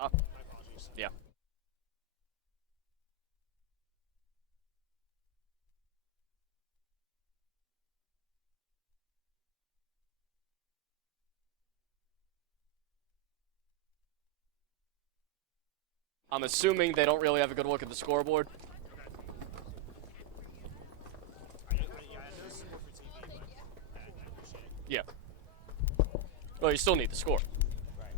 My apologies. Yeah. I'm assuming they don't really have a good look at the scoreboard. I know this is more for TV, but I appreciate it. Yeah. Well, you still need the score. Right.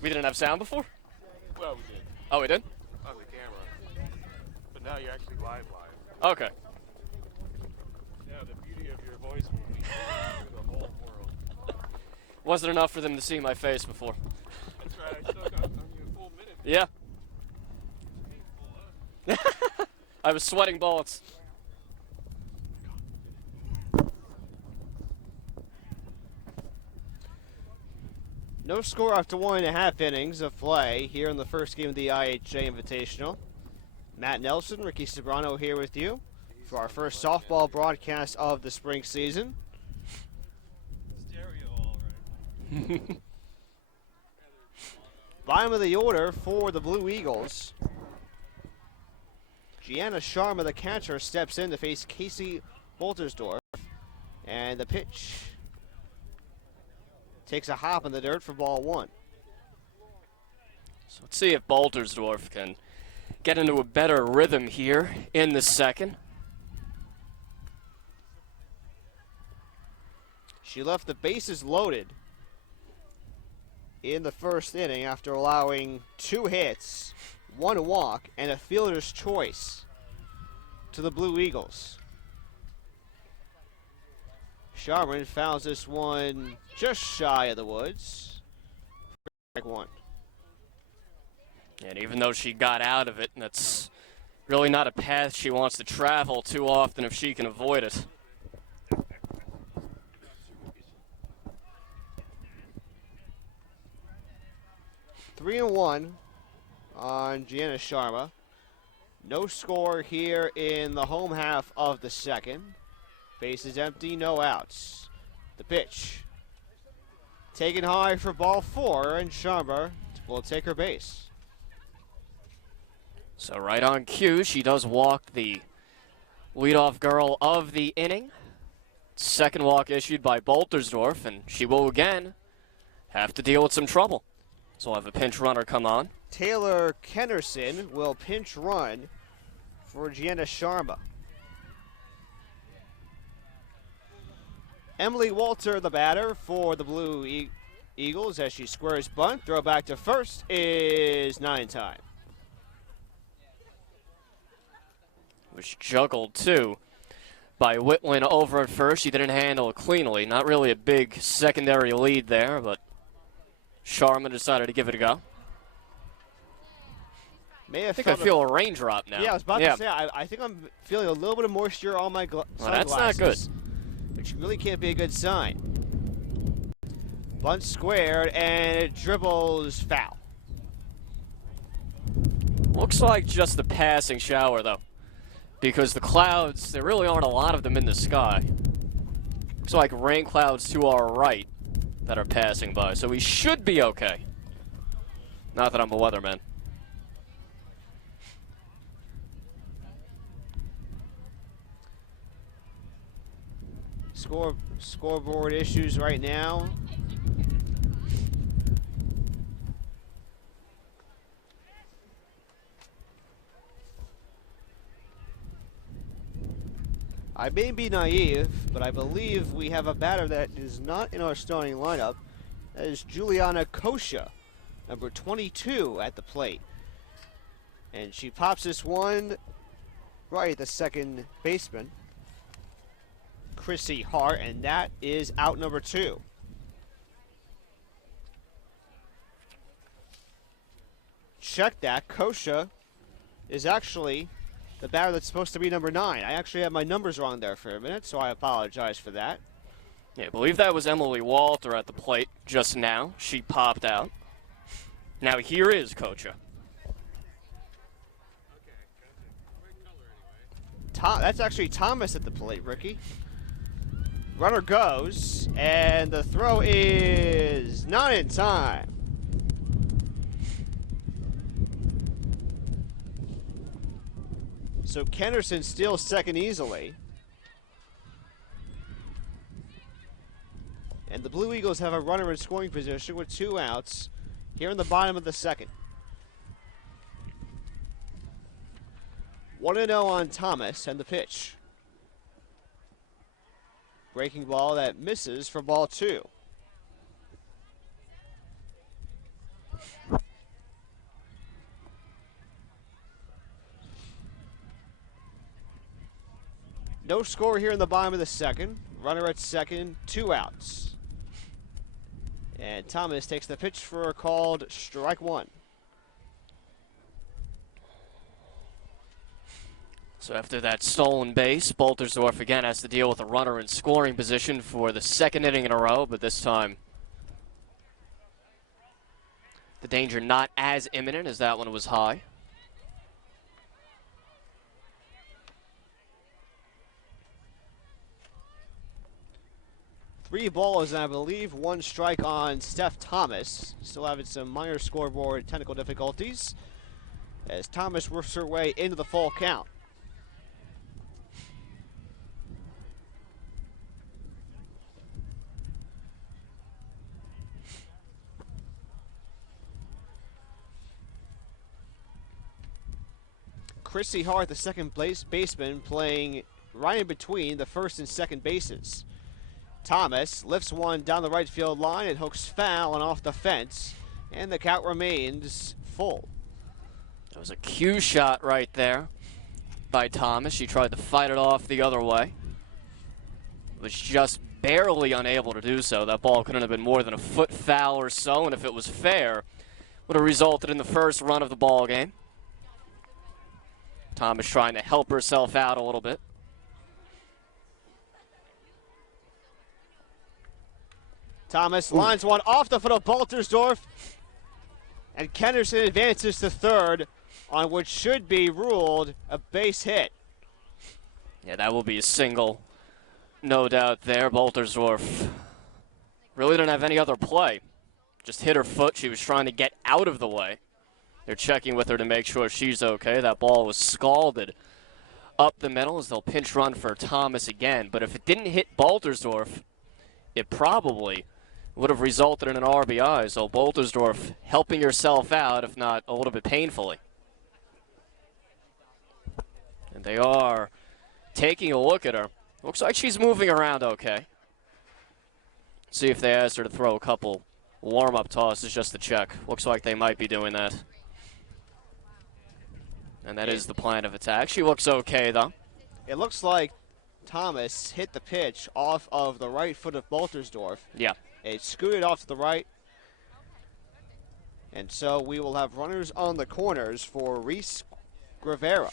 We didn't have sound before? Well, we did Oh, we did? on the camera, but now you're actually live. Okay. Now the beauty of your voice will be to the whole world. Wasn't enough for them to see my face before. That's right. I still got a full minute. Yeah. I was sweating bullets. No score after 1.5 innings of play here in the first game of the IHA Invitational. Matt Nelson, Ricky Sobrano here with you for our first softball broadcast of the spring season. Stereo, all right. Bottom of the order for the Blue Eagles. Gianna Sharma, the catcher, steps in to face Casey Woltersdorf. And the pitch takes a hop in the dirt for ball one. So let's see if Baltersdorf can get into a better rhythm here in the second. She left the bases loaded in the first inning after allowing 2 hits, 1 walk, and a fielder's choice to the Blue Eagles. Sharman fouls this one just shy of the woods. Strike 1. And even though she got out of it, that's really not a path she wants to travel too often if she can avoid it. Three and 1 on Gianna Sharma. No score here in the home half of the second. Bases empty, no outs. The pitch. Taken high for ball 4, and Sharma will take her base. So right on cue, she does walk the leadoff girl of the inning. Second walk issued by Baltersdorf, and she will again have to deal with some trouble. So we'll have a pinch runner come on. Taylor Kennerson will pinch run for Gianna Sharma. Emily Walter, the batter for the Blue Eagles, as she squares bunt. Throw back to first is 9 time. Was juggled too by Whitland over at first. She didn't handle it cleanly. Not really a big secondary lead there, but Sharma decided to give it a go. May have I think I feel a raindrop now. Yeah, I was about to say, I think I'm feeling a little bit of moisture on my Well, sunglasses. that's not good. Which really can't be a good sign. Bunt squared, and it dribbles foul. Looks like just the passing shower, though. Because the clouds, there really aren't a lot of them in the sky. Looks like rain clouds to our right that are passing by, so we should be okay. Not that I'm a weatherman. Scoreboard issues right now. I may be naive, but I believe we have a batter that is not in our starting lineup. That is Juliana Kosha, number 22 at the plate. And she pops this one right at the second baseman, Chrissy Hart, and that is out number 2. Check that. Kosha is actually the batter that's supposed to be number 9. I actually had my numbers wrong there for a minute, so I apologize for that. Yeah, I believe that was Emily Walter at the plate just now. She popped out. Now here is Kocha. That's actually Thomas at the plate, Ricky. Runner goes, and the throw is not in time. So Kenderson steals second easily. And the Blue Eagles have a runner in scoring position with 2 outs here in the bottom of the second. 1-0 on Thomas and the pitch. Breaking ball that misses for ball 2. No score here in the bottom of the second. Runner at second, 2 outs. And Thomas takes the pitch for a called strike 1. So after that stolen base, Boltersdorf again has to deal with a runner in scoring position for the second inning in a row, but this time the danger not as imminent as that one was high. Three balls and I believe 1 strike on Steph Thomas. Still having some minor scoreboard technical difficulties as Thomas works her way into the full count. Chrissy Hart, the second baseman, playing right in between the first and second bases. Thomas lifts one down the right field line and hooks foul and off the fence, and the count remains full. That was a cue shot right there by Thomas. She tried to fight it off the other way. Was just barely unable to do so. That ball couldn't have been more than a foot foul or so, and if it was fair, would have resulted in the first run of the ball game. Thomas trying to help herself out a little bit. Thomas lines one off the foot of Boltersdorf, and Kenderson advances to third on what should be ruled a base hit. Yeah, that will be a single, no doubt there. Boltersdorf really didn't have any other play. Just hit her foot. She was trying to get out of the way. They're checking with her to make sure she's okay. That ball was scalded up the middle as they'll pinch run for Thomas again. But if it didn't hit Boltersdorf, it probably would have resulted in an RBI. So Boltersdorf helping herself out, if not a little bit painfully. And they are taking a look at her. Looks like she's moving around okay. See if they asked her to throw a couple warm-up tosses just to check. Looks like they might be doing that. And that is the plan of attack. She looks okay, though. It looks like Thomas hit the pitch off of the right foot of Boltersdorf. Yeah. It scooted off to the right. And so we will have runners on the corners for Reese Guevara.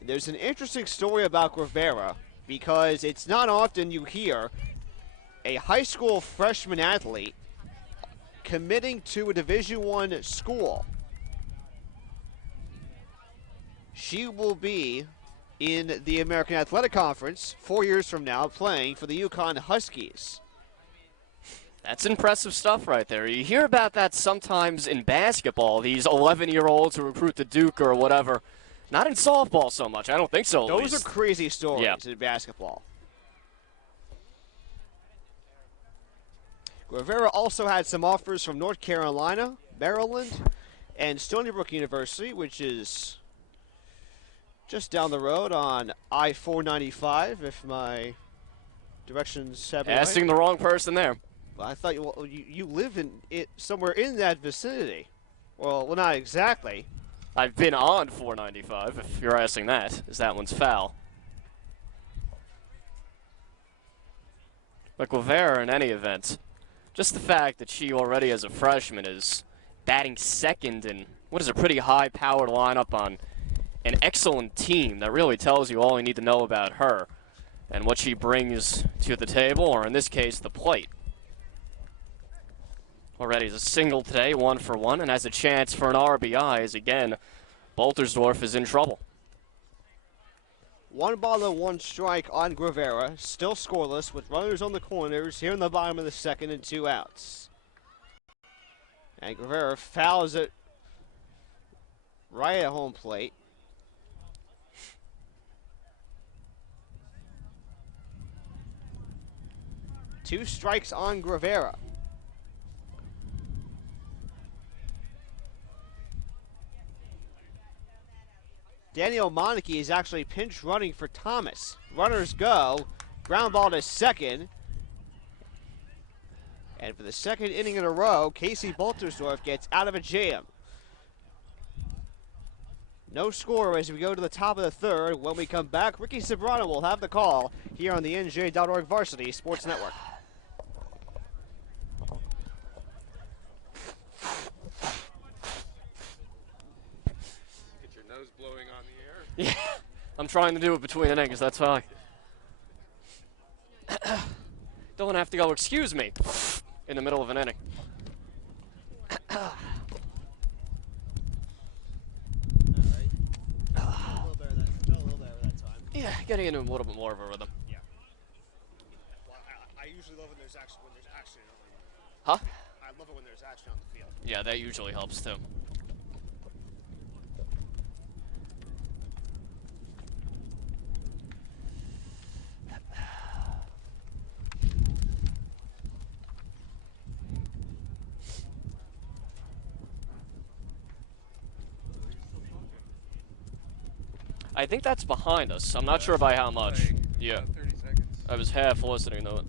There's an interesting story about Guevara because it's not often you hear a high school freshman athlete committing to a Division I school. She will be in the American Athletic Conference 4 years from now playing for the UConn Huskies. That's impressive stuff right there. You hear about that sometimes in basketball, these 11-year-olds who recruit to Duke or whatever. Not in softball so much. I don't think so. Those are crazy stories in basketball. Guevara also had some offers from North Carolina, Maryland, and Stony Brook University, which is just down the road on I-495, if my directions have been Asking the wrong person there. Well, I thought you live in somewhere in that vicinity. Well, not exactly. I've been on 495, if you're asking that, as that one's foul. But Guevara, in any event, just the fact that she already as a freshman is batting second in what is a pretty high-powered lineup on an excellent team, that really tells you all you need to know about her and what she brings to the table, or in this case, the plate. Already is a single today, 1 for 1, and has a chance for an RBI as, again, Boltersdorf is in trouble. 1 ball and 1 strike on Guevara. Still scoreless with runners on the corners here in the bottom of the second and 2 outs. And Guevara fouls it right at home plate. Two strikes on Guevara. Daniel Monarchy is actually pinch running for Thomas. Runners go. Ground ball to second. And for the second inning in a row, Casey Boltersdorf gets out of a jam. No score as we go to the top of the third. When we come back, Ricky Sobrano will have the call here on the NJ.org Varsity Sports Network. Get your nose blowing on the air. Yeah, I'm trying to do it between innings, that's why. Don't have to go, excuse me, in the middle of an inning. Yeah, getting into a little bit more of a rhythm. Yeah. Well, I usually love when there's action Huh? I love it when there's action on the field. Yeah, that usually helps too. I think that's behind us. I'm not sure by how much. Like, Yeah. about 30 seconds. I was half listening to it.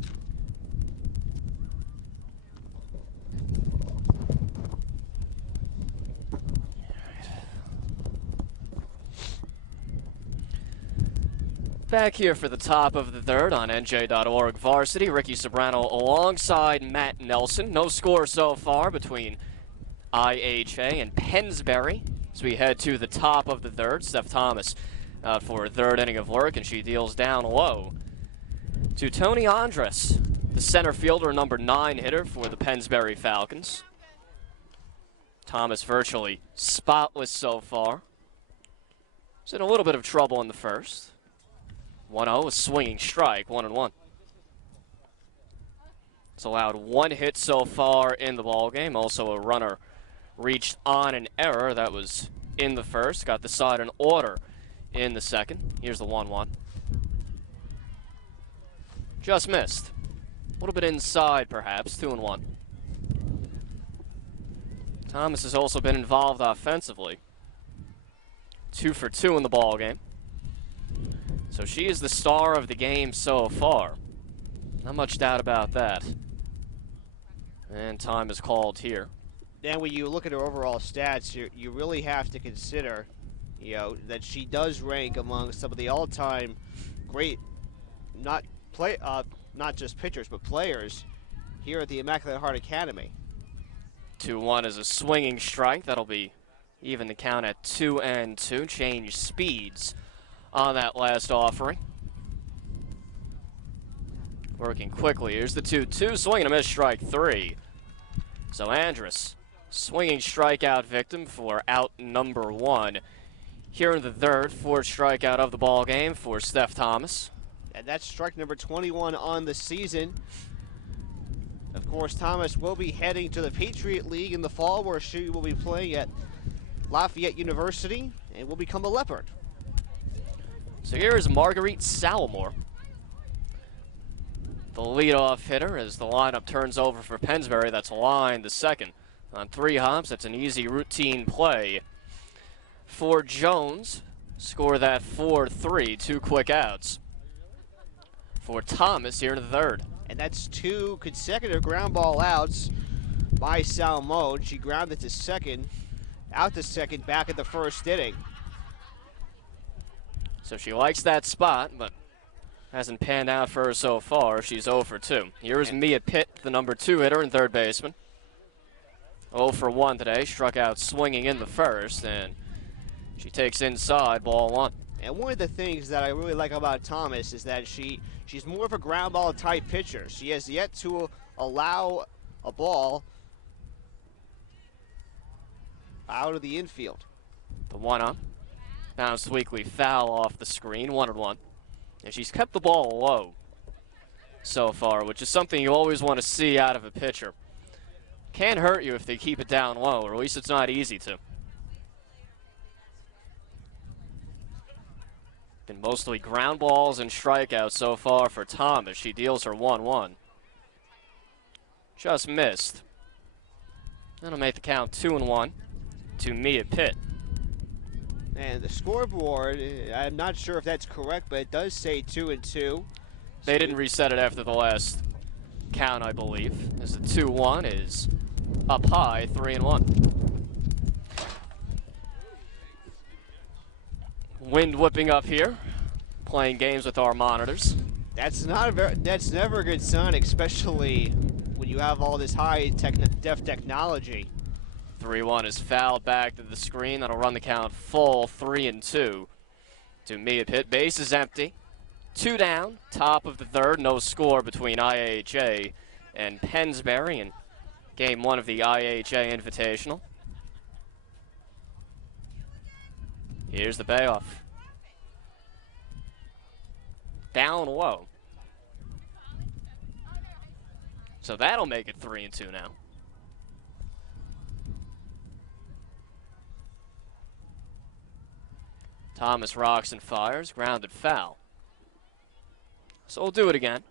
Back here for the top of the third on NJ.org Varsity. Ricky Sobrano alongside Matt Nelson. No score so far between IHA and Pensbury. As we head to the top of the third, Steph Thomas out for a third inning of work, and she deals down low to Tony Andres, the center fielder, number 9 hitter for the Pensbury Falcons. Thomas virtually spotless so far. He's in a little bit of trouble in the first. 1-0, a swinging strike, 1-1. It's allowed 1 hit so far in the ballgame. Also a runner reached on an error. That was in the first. Got the side in order in the second. Here's the 1-1. Just missed. A little bit inside, perhaps. 2-1. Thomas has also been involved offensively. 2 for 2 in the ballgame. So she is the star of the game so far. Not much doubt about that. And time is called here. Then when you look at her overall stats, you really have to consider, that she does rank among some of the all-time great, not just pitchers, but players here at the Immaculate Heart Academy. 2-1 is a swinging strike. That'll be even the count at 2-2. Change speeds on that last offering. Working quickly. Here's the 2-2. Swing and a miss, strike 3. So Andrus, swinging strikeout victim for out number 1. Here in the third, 4th strikeout of the ball game for Steph Thomas. And that's strike number 21 on the season. Of course, Thomas will be heading to the Patriot League in the fall, where she will be playing at Lafayette University and will become a Leopard. So here is Marguerite Salmore, the leadoff hitter, as the lineup turns over for Pensbury. That's line to second on 3 hops. That's an easy routine play for Jones. Score that 4-3, 2 quick outs for Thomas here in the third. And that's 2 consecutive ground ball outs by Salmone. She grounded to second, out to second, back in the first inning. So she likes that spot, but hasn't panned out for her so far. She's 0 for 2. Here's Mia Pitt, the number 2 hitter and third baseman. 0 for 1 today. Struck out swinging in the first, and she takes inside, ball 1. And one of the things that I really like about Thomas is that she's more of a ground ball type pitcher. She has yet to allow a ball out of the infield. The 1-0. Bounced weakly foul off the screen, 1-1. And she's kept the ball low so far, which is something you always want to see out of a pitcher. Can hurt you if they keep it down low, or at least it's not easy to. Been mostly ground balls and strikeouts so far for Thomas. She deals her 1-1. Just missed. That'll make the count 2-1 to Mia Pitt. And the scoreboard, I'm not sure if that's correct, but it does say 2-2. They didn't reset it after the last count, I believe, as the 2-1 is up high, 3-1. Wind whipping up here, playing games with our monitors. That's never a good sign, especially when you have all this high def technology. 3-1 is fouled back to the screen. That'll run the count full, 3-2 to Mia Pitt. Base is empty. 2 down, top of the third. No score between IHA and Pensbury in game 1 of the IHA Invitational. Here's the payoff. Down low. So that'll make it 3-2 now. Thomas rocks and fires, grounded foul. So we'll do it again.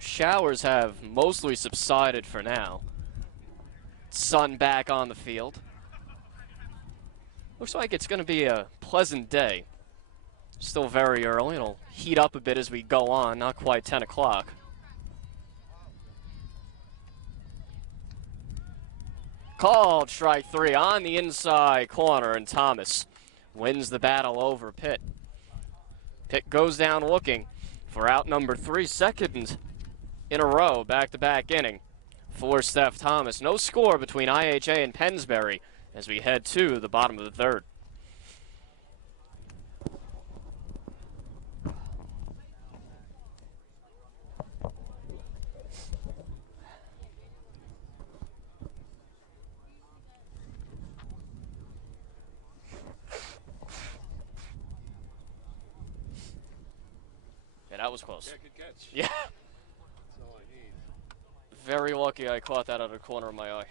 Showers have mostly subsided for now. Sun back on the field. Looks like it's going to be a pleasant day. Still very early. It'll heat up a bit as we go on, not quite 10 o'clock. Called strike 3 on the inside corner, and Thomas wins the battle over Pitt. Pitt goes down looking for out number 3, second in a row, back-to-back inning for Steph Thomas. No score between IHA and Pensbury as we head to the bottom of the third. Yeah, that was close. Yeah, good catch. Yeah. That's all I need. Very lucky I caught that out of the corner of my eye.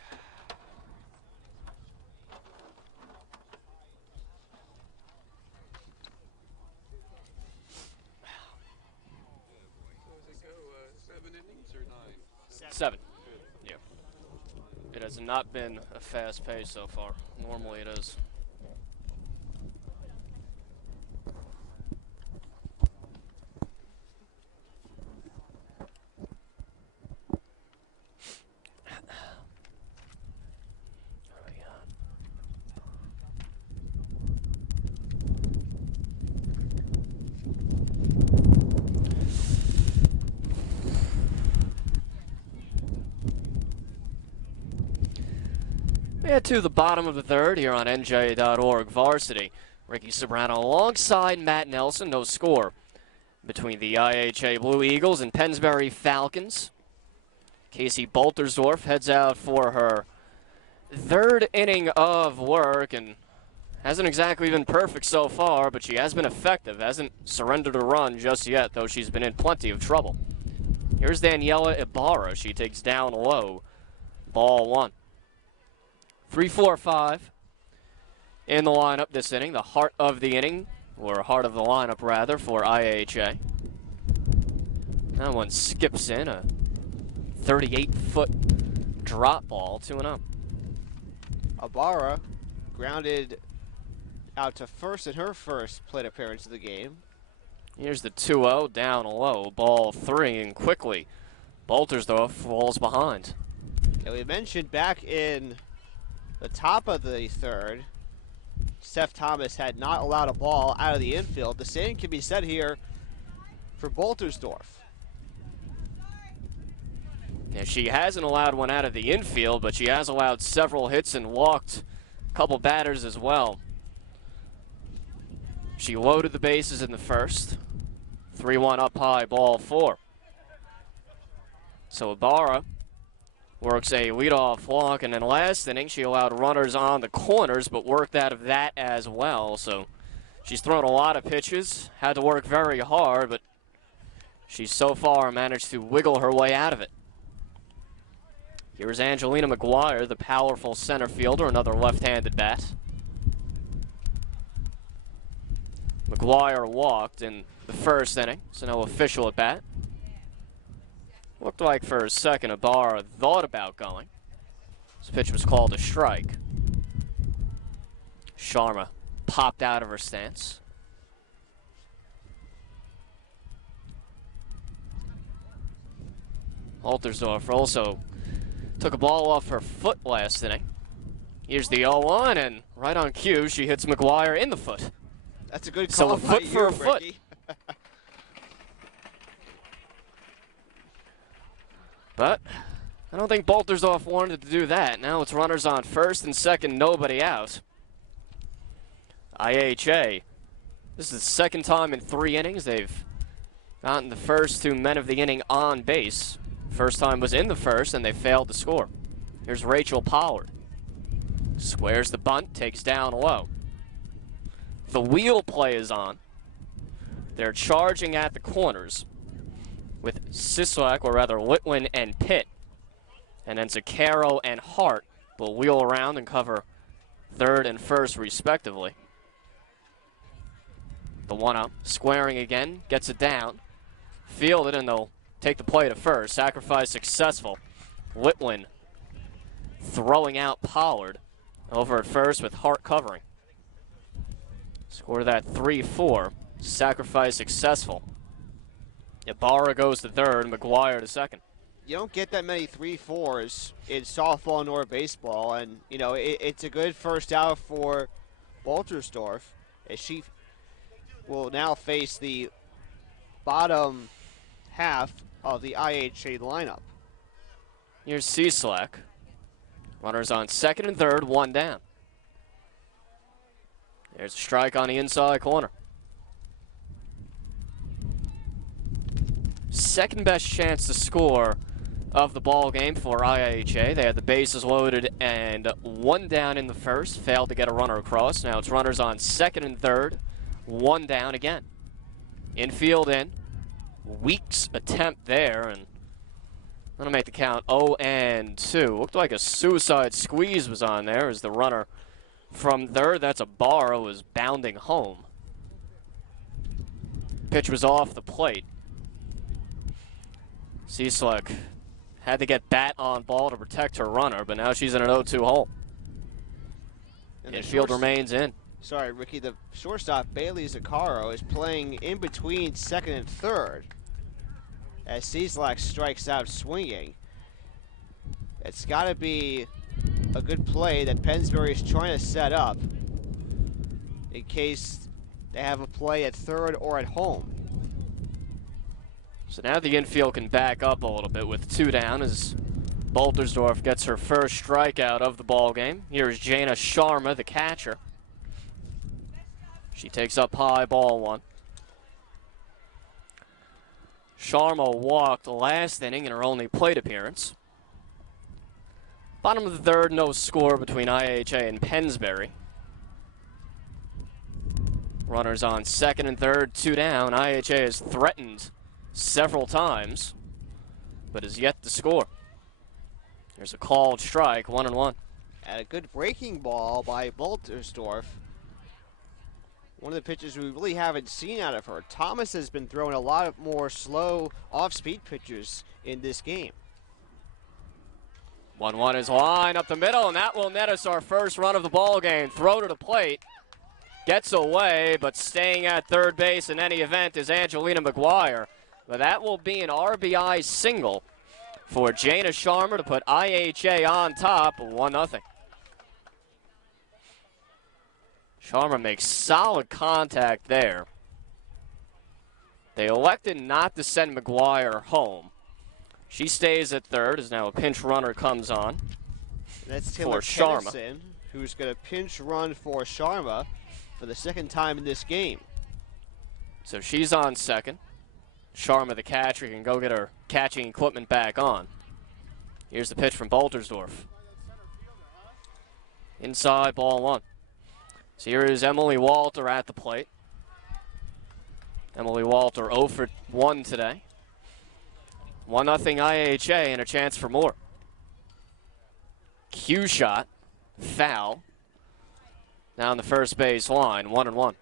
So does it go 7 innings or 9? 7. Yeah. It has not been a fast pace so far. Normally it is. We head to the bottom of the third here on NJ.org Varsity. Ricky Sobrano alongside Matt Nelson. No score between the IHA Blue Eagles and Pensbury Falcons. Casey Boltersdorf heads out for her third inning of work and hasn't exactly been perfect so far, but she has been effective. Hasn't surrendered a run just yet, though she's been in plenty of trouble. Here's Daniela Ibarra. She takes down low. Ball 1. 3-4-5 in the lineup this inning. The heart of the inning, or heart of the lineup rather, for IHA. That one skips in, a 38-foot drop ball, 2-0. Ibarra grounded out to first in her first plate appearance of the game. Here's the 2-0 down low, ball 3, and quickly Boltersdorf falls behind. And we mentioned back in the top of the third, Steph Thomas had not allowed a ball out of the infield. The same can be said here for Boltersdorf. Yeah, she hasn't allowed one out of the infield, but she has allowed several hits and walked a couple batters as well. She loaded the bases in the first. 3-1 up high, ball 4. So Ibarra works a leadoff walk, and then last inning she allowed runners on the corners, but worked out of that as well. So she's thrown a lot of pitches, had to work very hard, but she's so far managed to wiggle her way out of it. Here's Angelina McGuire, the powerful center fielder, another left-handed bat. McGuire walked in the first inning, so no official at bat. Looked like for a second Ibarra thought about going. This pitch was called a strike. Sharma popped out of her stance. Altersdorf also took a ball off her foot last inning. Here's the 0-1, and right on cue, she hits McGuire in the foot. That's a good So call a foot by for you, a foot. Ricky. But I don't think Baltersdorf wanted to do that. Now it's runners on first and second, nobody out. IHA. This is the second time in 3 innings they've gotten the first 2 men of the inning on base. First time was in the first, and they failed to score. Here's Rachel Pollard. Squares the bunt, takes down low. The wheel play is on. They're charging at the corners with Sislak, or rather Litwin and Pitt. And then Zucchero and Hart will wheel around and cover third and first respectively. The 1-0, squaring again, gets it down. Fielded, and they'll take the play to first. Sacrifice successful. Litwin throwing out Pollard over at first with Hart covering. Score that 3-4. Sacrifice successful. Ibarra goes to third, McGuire to second. You don't get that many 3-4s in softball nor baseball, and you know it's a good first out for Baltersdorf, as she will now face the bottom half of the IHA lineup. Here's Sislak. Runners on second and third, 1 down. There's a strike on the inside corner. Second best chance to score of the ball game for IHA. They had the bases loaded and 1 down in the first. Failed to get a runner across. Now it's runners on second and third. 1 down again. Infield in. Weeks attempt there, and I'm going to make the count 0-2. Looked like a suicide squeeze was on there as the runner from third, that's Ibarra, was bounding home. Pitch was off the plate. Sislak had to get bat on ball to protect her runner, but now she's in an 0-2 hole. And Infield remains in. Sorry, Ricky, the shortstop, Bailey Zucchero, is playing in between second and third as Sislak strikes out swinging. It's got to be a good play that Pensbury is trying to set up in case they have a play at third or at home. So now the infield can back up a little bit with 2 down as Baltersdorf gets her first strikeout of the ball game. Here's Jana Sharma, the catcher. She takes up high, ball 1. Sharma walked last inning in her only plate appearance. Bottom of the third, no score between IHA and Pensbury. Runners on second and third, 2 down. IHA has threatened several times, but has yet to score. There's a called strike, 1-1. And a good breaking ball by Baltersdorf. One of the pitches we really haven't seen out of her. Thomas has been throwing a lot of more slow off-speed pitches in this game. 1-1 is line up the middle, and that will net us our first run of the ball game. Throw to the plate. Gets away, but staying at third base in any event is Angelina McGuire. But that will be an RBI single for Jana Sharma to put IHA on top, 1-0. Sharma makes solid contact there. They elected not to send McGuire home. She stays at third as now a pinch runner comes on. That's for Taylor Sharma, Tennyson, who's going to pinch run for Sharma for the second time in this game. So she's on second. Sharma, the catcher, can go get her catching equipment back on. Here's the pitch from Baltersdorf. Inside, ball 1. So here is Emily Walter at the plate. Emily Walter 0 for 1 today. 1-0 IHA and a chance for more. Cue shot, foul. Down the first base line, 1-1.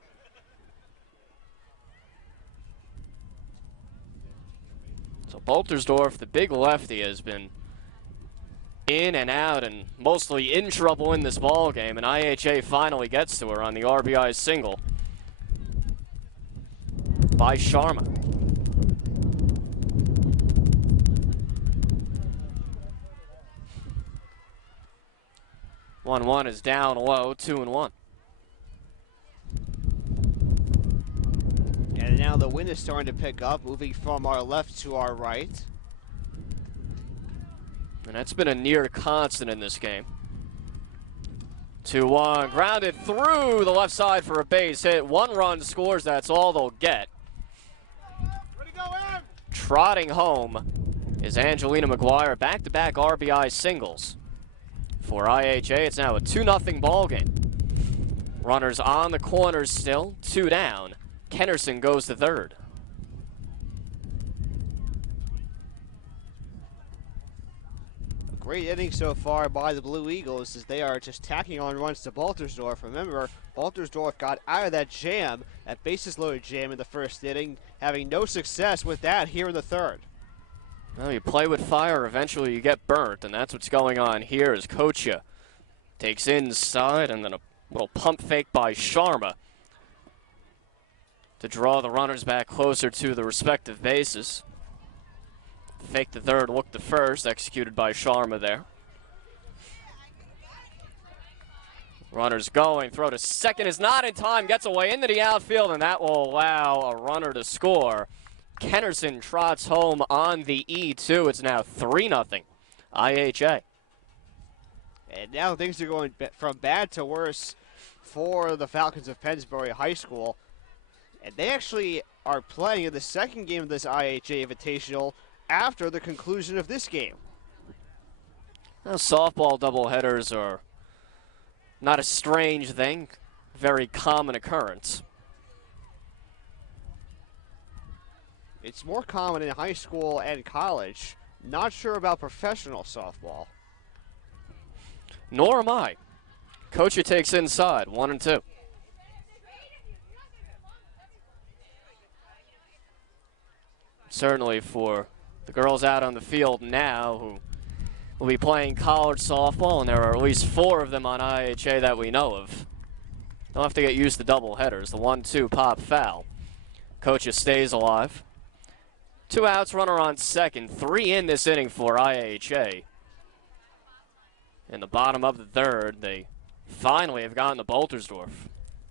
So Baltersdorf, the big lefty, has been in and out and mostly in trouble in this ball game, and IHA finally gets to her on the RBI single by Sharma. One is down low, 2-1. And now the wind is starting to pick up, moving from our left to our right. And that's been a near constant in this game. 2-1, grounded through the left side for a base hit. 1 run scores, that's all they'll get. Trotting home is Angelina McGuire, back-to-back RBI singles. For IHA, it's now a 2-0 ball game. Runners on the corners still, 2 down. Kennerson goes to third. Great inning so far by the Blue Eagles as they are just tacking on runs to Baltersdorf. Remember, Baltersdorf got out of that jam, that bases-loaded jam in the first inning, having no success with that here in the third. Well, you play with fire, eventually you get burnt, and that's what's going on here as Kocha takes inside and then a little pump fake by Sharma to draw the runners back closer to the respective bases. Fake to third, look to first, executed by Sharma there. Runners going, throw to second is not in time, gets away into the outfield, and that will allow a runner to score. Kennerson trots home on the E2. It's now 3-0 IHA. And now things are going from bad to worse for the Falcons of Pensbury High School. And they actually are playing in the second game of this IHA Invitational after the conclusion of this game. Now, softball doubleheaders are not a strange thing, very common occurrence. It's more common in high school and college. Not sure about professional softball. Nor am I. Kocha takes inside, 1-2. Certainly for the girls out on the field now who will be playing college softball, and there are at least 4 of them on IHA that we know of. They'll have to get used to double headers. The 1-2 pop foul. Kocha stays alive. 2 outs, runner on second. 3 in this inning for IHA. In the bottom of the third, they finally have gotten to Baltersdorf.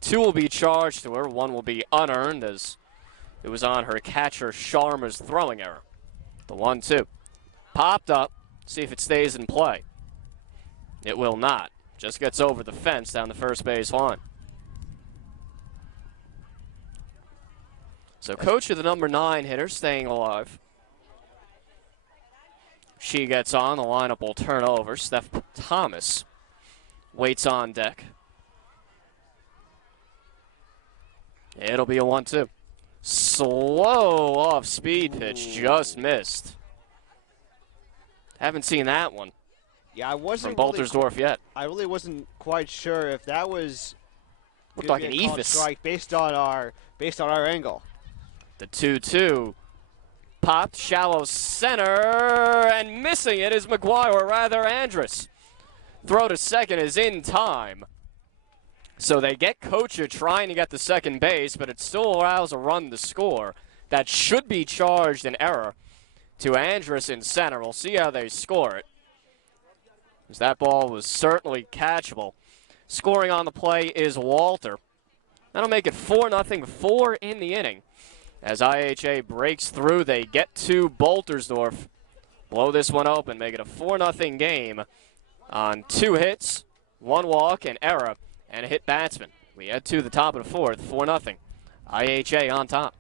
2 will be charged to her. 1 will be unearned as it was on her catcher Sharma's throwing error. The 1-2. Popped up. See if it stays in play. It will not. Just gets over the fence down the first base line. So Kocha, the number 9 hitter, staying alive. She gets on. The lineup will turn over. Steph Thomas waits on deck. It'll be a 1-2. Slow off-speed pitch, just missed. Haven't seen that one. Yeah, I wasn't from Baltersdorf yet. I really wasn't quite sure if that was looked like an ephus strike based on our angle. The 2-2 popped shallow center, and missing it is McGuire, or rather Andrus. Throw to second is in time. So they get Kocha trying to get to second base, but it still allows a run to score. That should be charged in error to Andrus in center. We'll see how they score it, as that ball was certainly catchable. Scoring on the play is Walter. That'll make it 4-0, 4 in the inning. As IHA breaks through, they get to Baltersdorf. Blow this one open, make it a 4-0 game on 2 hits, 1 walk, an error, and a hit batsman. We head to the top of the 4th, 4-0. IHA on top.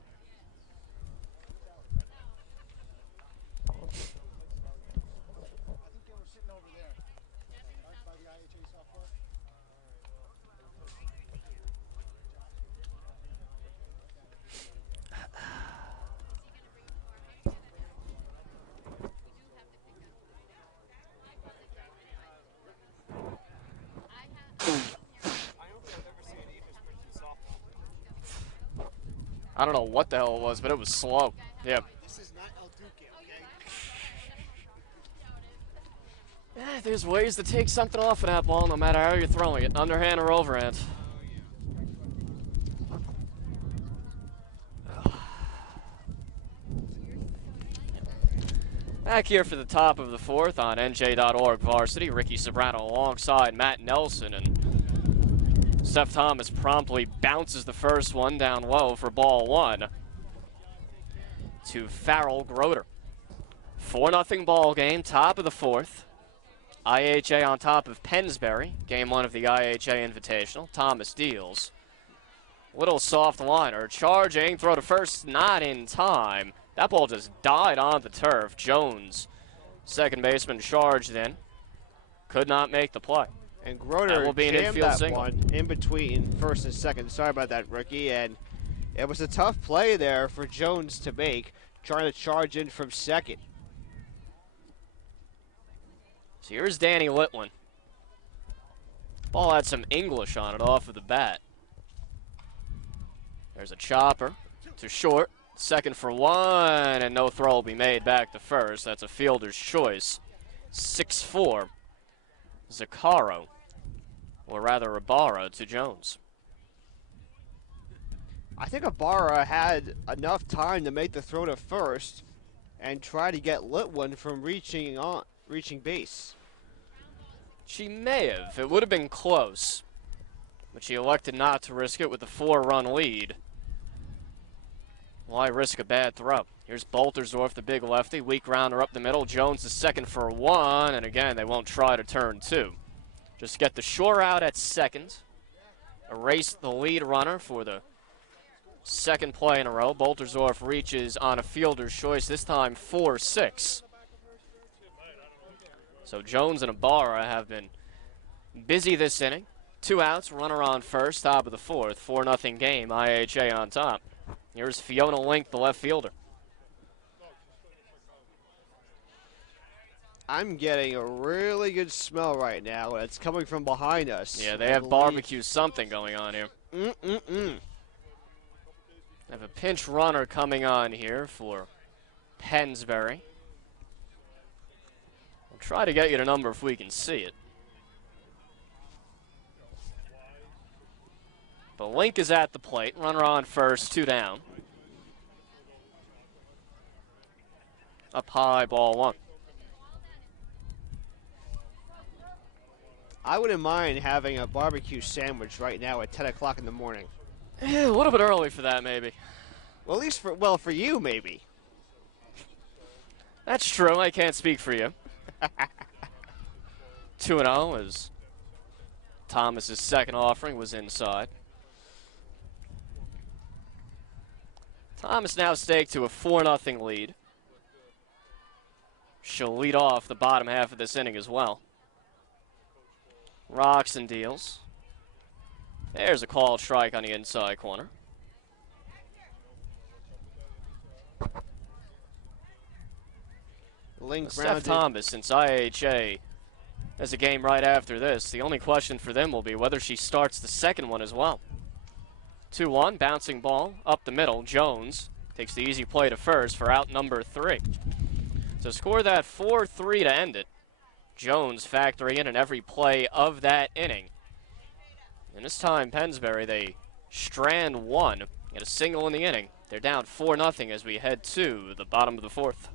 I don't know what the hell it was, but it was slow. Yeah. This is not El Duque, okay? There's ways to take something off of that ball, no matter how you're throwing it, underhand or overhand. Back here for the top of the fourth on NJ.org varsity, Ricky Sobrano alongside Matt Nelson, and Steph Thomas promptly bounces the first one down low for ball one to Farrell Groder. 4-0 ball game, top of the fourth. IHA on top of Pensbury, game one of the IHA Invitational. Thomas deals. Little soft liner, charging, throw to first, not in time. That ball just died on the turf. Jones, second baseman, charged in. Could not make the play. And That Groder will be an jammed infield that single. one in between first and second. Sorry about that, Ricky. And it was a tough play there for Jones to make, trying to charge in from second. So here's Danny Litwin. Ball had some English on it off of the bat. There's a chopper to short. Second for one, and no throw will be made back to first. That's a fielder's choice. 6-4. Zaccaro, or rather Ibarra, to Jones. I think Ibarra had enough time to make the throw to first and try to get Litwin from reaching base. She may have. It would have been close, but she elected not to risk it with the 4-run lead. Why risk a bad throw? Here's Boltersdorf, the big lefty. Weak grounder up the middle. Jones is second for one, and again, they won't try to turn two. Just get the shore out at second. Erase the lead runner for the second play in a row. Boltersdorf reaches on a fielder's choice, this time 4-6. So Jones and Ibarra have been busy this inning. 2 outs, runner on first, top of the fourth. 4-0 game, IHA on top. Here's Fiona Link, the left fielder. I'm getting a really good smell right now, and it's coming from behind us. Yeah, they have barbecue something going on here. They Have a pinch runner coming on here for Pensbury. We'll try to get you the number if we can see it. But Link is at the plate. Runner on first, 2 down. Up high, ball one. I wouldn't mind having a barbecue sandwich right now at 10 o'clock in the morning. Yeah, a little bit early for that, maybe. Well, at least for you, maybe. That's true. I can't speak for you. 2-0 as Thomas's second offering was inside. Thomas now staked to a 4-0 lead. She'll lead off the bottom half of this inning as well. Rocks and deals. There's a called strike on the inside corner. Link Steph grounded. Thomas, since IHA has a game right after this, the only question for them will be whether she starts the second one as well. 2-1, bouncing ball up the middle. Jones takes the easy play to first for out number 3. So score that 4-3 to end it. Jones factoring in every play of that inning. And this time, Pensbury, they strand one, get a single in the inning. They're down 4-0 as we head to the bottom of the fourth.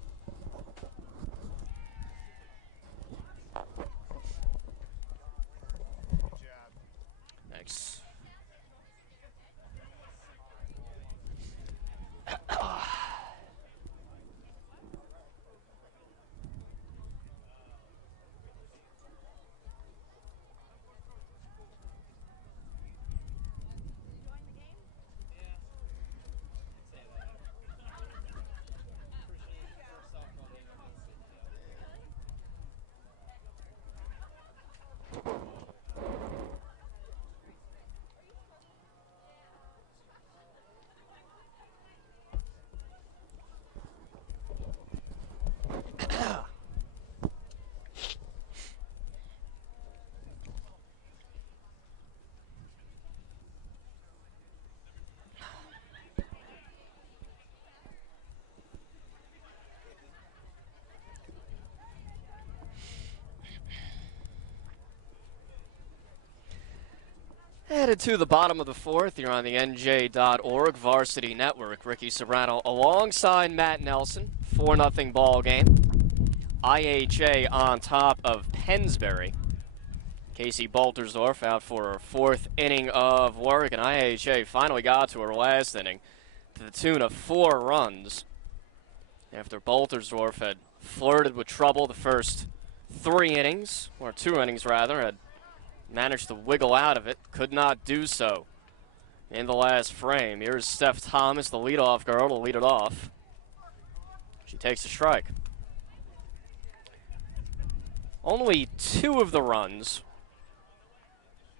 Thanks. Headed to the bottom of the fourth. You're on the NJ.org Varsity Network. Ricky Serrano alongside Matt Nelson. 4-0 ball game. IHA on top of Pensbury. Casey Baltersdorf out for her fourth inning of work, and IHA finally got to her last inning to the tune of 4 runs after Baltersdorf had flirted with trouble the first 3 innings, or 2 innings rather, had managed to wiggle out of it, could not do so in the last frame. Here's Steph Thomas, the leadoff girl, to lead it off. She takes a strike. Only 2 of the runs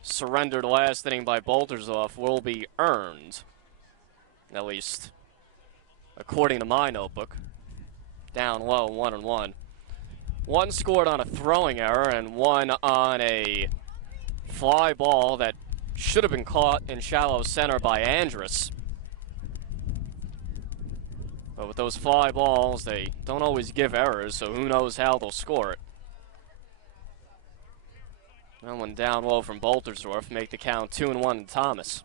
surrendered last inning by Baltersdorf will be earned, at least according to my notebook. Down low, 1-1. 1 scored on a throwing error and 1 on a fly ball that should have been caught in shallow center by Andrus. But with those fly balls, they don't always give errors, so who knows how they'll score it. That one down low from Baltersdorf, make the count 2-1 to Thomas.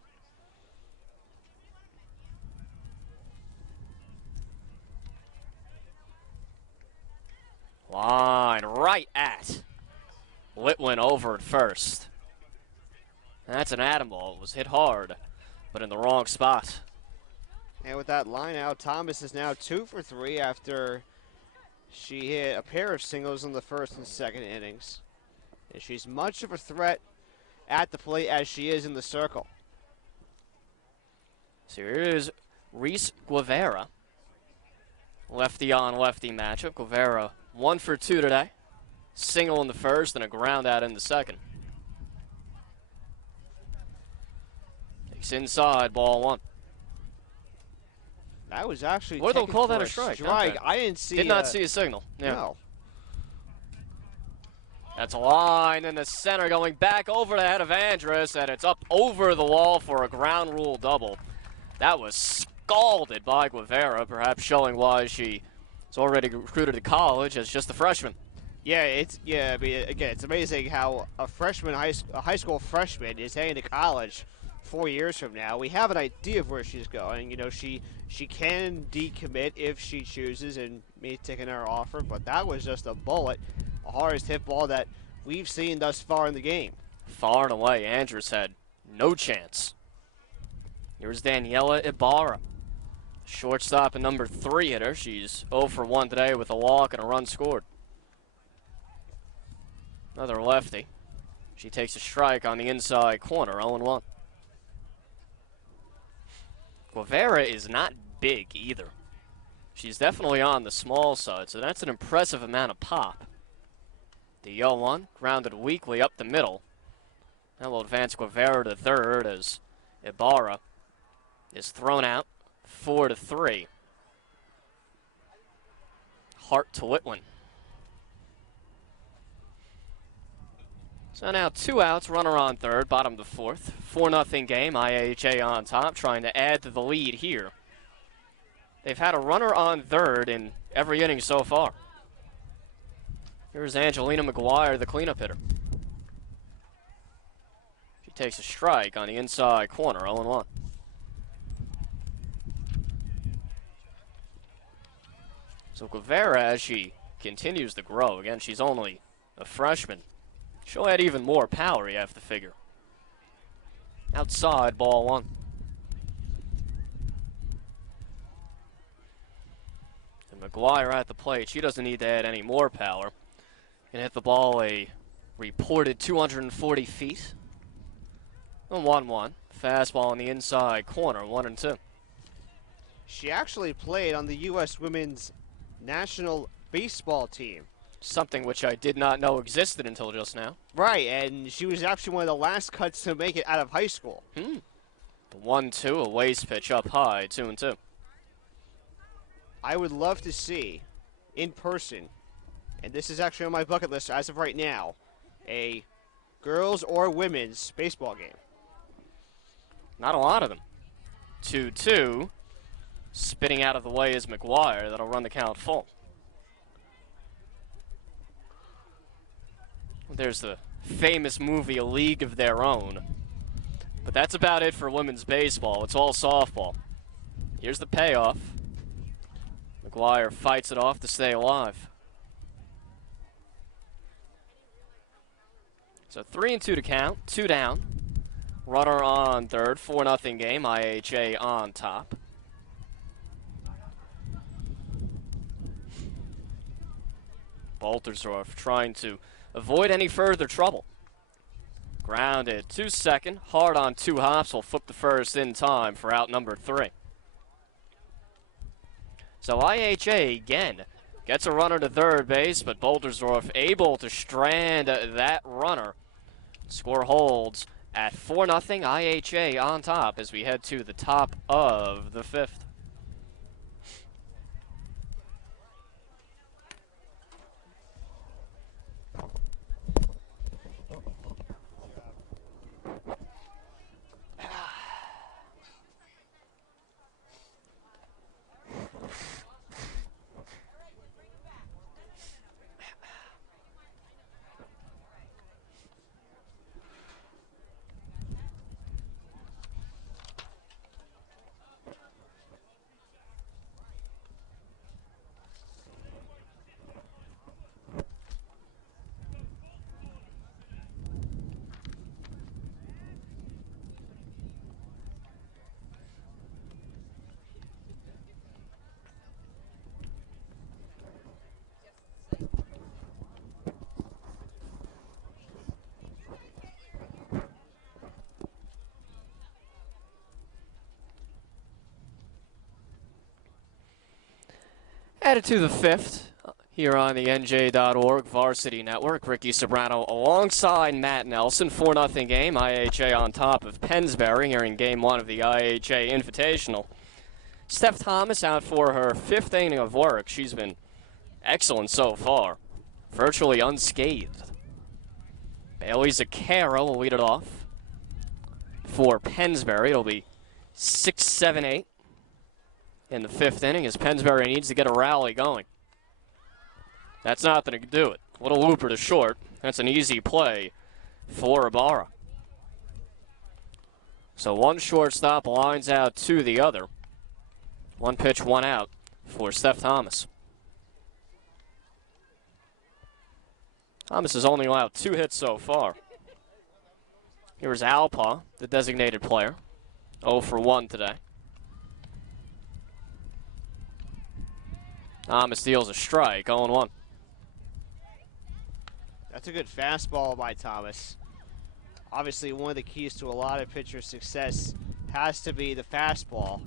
Line right at Litwin over at first. That's an atom ball. It was hit hard, but in the wrong spot. And with that line out, Thomas is now 2 for 3 after she hit a pair of singles in the first and second innings. And she's much of a threat at the plate as she is in the circle. So here's Reese Guevara. Lefty on lefty matchup. Guevara 1 for 2 today. Single in the first and a ground out in the second. Takes inside, ball 1. That was actually Or they'll taken call for that a strike. Okay. I didn't see. Did not see a signal. Yeah. No. That's a line in the center going back over the head of Andrus, and it's up over the wall for a ground rule double. That was scalded by Guevara, perhaps showing why she is already recruited to college as just a freshman. Yeah, I mean, again, it's amazing how a high school freshman is heading to college 4 years from now. We have an idea of where she's going. You know, she can decommit if she chooses, and me taking her offer, but that was just a bullet. The hardest hit ball that we've seen thus far in the game. Far and away, Andrus had no chance. Here's Daniela Ibarra, shortstop and number 3 hitter. She's 0 for 1 today with a walk and a run scored. Another lefty. She takes a strike on the inside corner, 0-1. Guevara is not big either. She's definitely on the small side, so that's an impressive amount of pop. The 0-1, grounded weakly up the middle. That will advance Guevara to third as Ibarra is thrown out 4-3. Hart to Litwin. So now 2 outs, runner on third, bottom of the fourth. 4-0 game, IHA on top, trying to add to the lead here. They've had a runner on third in every inning so far. Here's Angelina McGuire, the cleanup hitter. She takes a strike on the inside corner, 0-1. So Guevara, as she continues to grow, again, she's only a freshman. She'll add even more power, you have to figure. Outside, ball 1. And McGuire at the plate. She doesn't need to add any more power. Can hit the ball a reported 240 feet. 1-1. Fastball on the inside corner, 1-2. She actually played on the U.S. Women's National Baseball team. Something which I did not know existed until just now. Right, and she was actually one of the last cuts to make it out of high school. The 1-2, a waste pitch up high, 2-2. I would love to see, in person, and this is actually on my bucket list as of right now, a girls or women's baseball game. Not a lot of them. 2-2. Spinning out of the way is McGuire. That'll run the count full. There's the famous movie A League of Their Own. But that's about it for women's baseball. It's all softball. Here's the payoff. McGuire fights it off to stay alive. So 3-2 to count, 2 down. Runner on third, 4-0 game, IHA on top. Baltersdorf trying to avoid any further trouble. Grounded to second, hard on 2 hops, will flip the first in time for out number 3. So IHA again gets a runner to third base, but Baltersdorf able to strand that runner. Score holds at 4-0, IHA on top as we head to the top of the 5th. Added to the 5th here on the NJ.org Varsity Network. Ricky Sobrano alongside Matt Nelson. 4-0 game. IHA on top of Pensbury here in Game 1 of the IHA Invitational. Steph Thomas out for her 5th inning of work. She's been excellent so far. Virtually unscathed. Bailey Zaccaro will lead it off for Pensbury. It'll be 6-7-8. In the 5th inning, as Pensbury needs to get a rally going. That's not going to do it. Little looper to short. That's an easy play for Ibarra. So one shortstop lines out to the other. 1 pitch, 1 out for Steph Thomas. Thomas has only allowed 2 hits so far. Here's Alpa, the designated player. 0 for 1 today. Thomas deals a strike, 0-1. That's a good fastball by Thomas. Obviously, one of the keys to a lot of pitcher success has to be the fastball.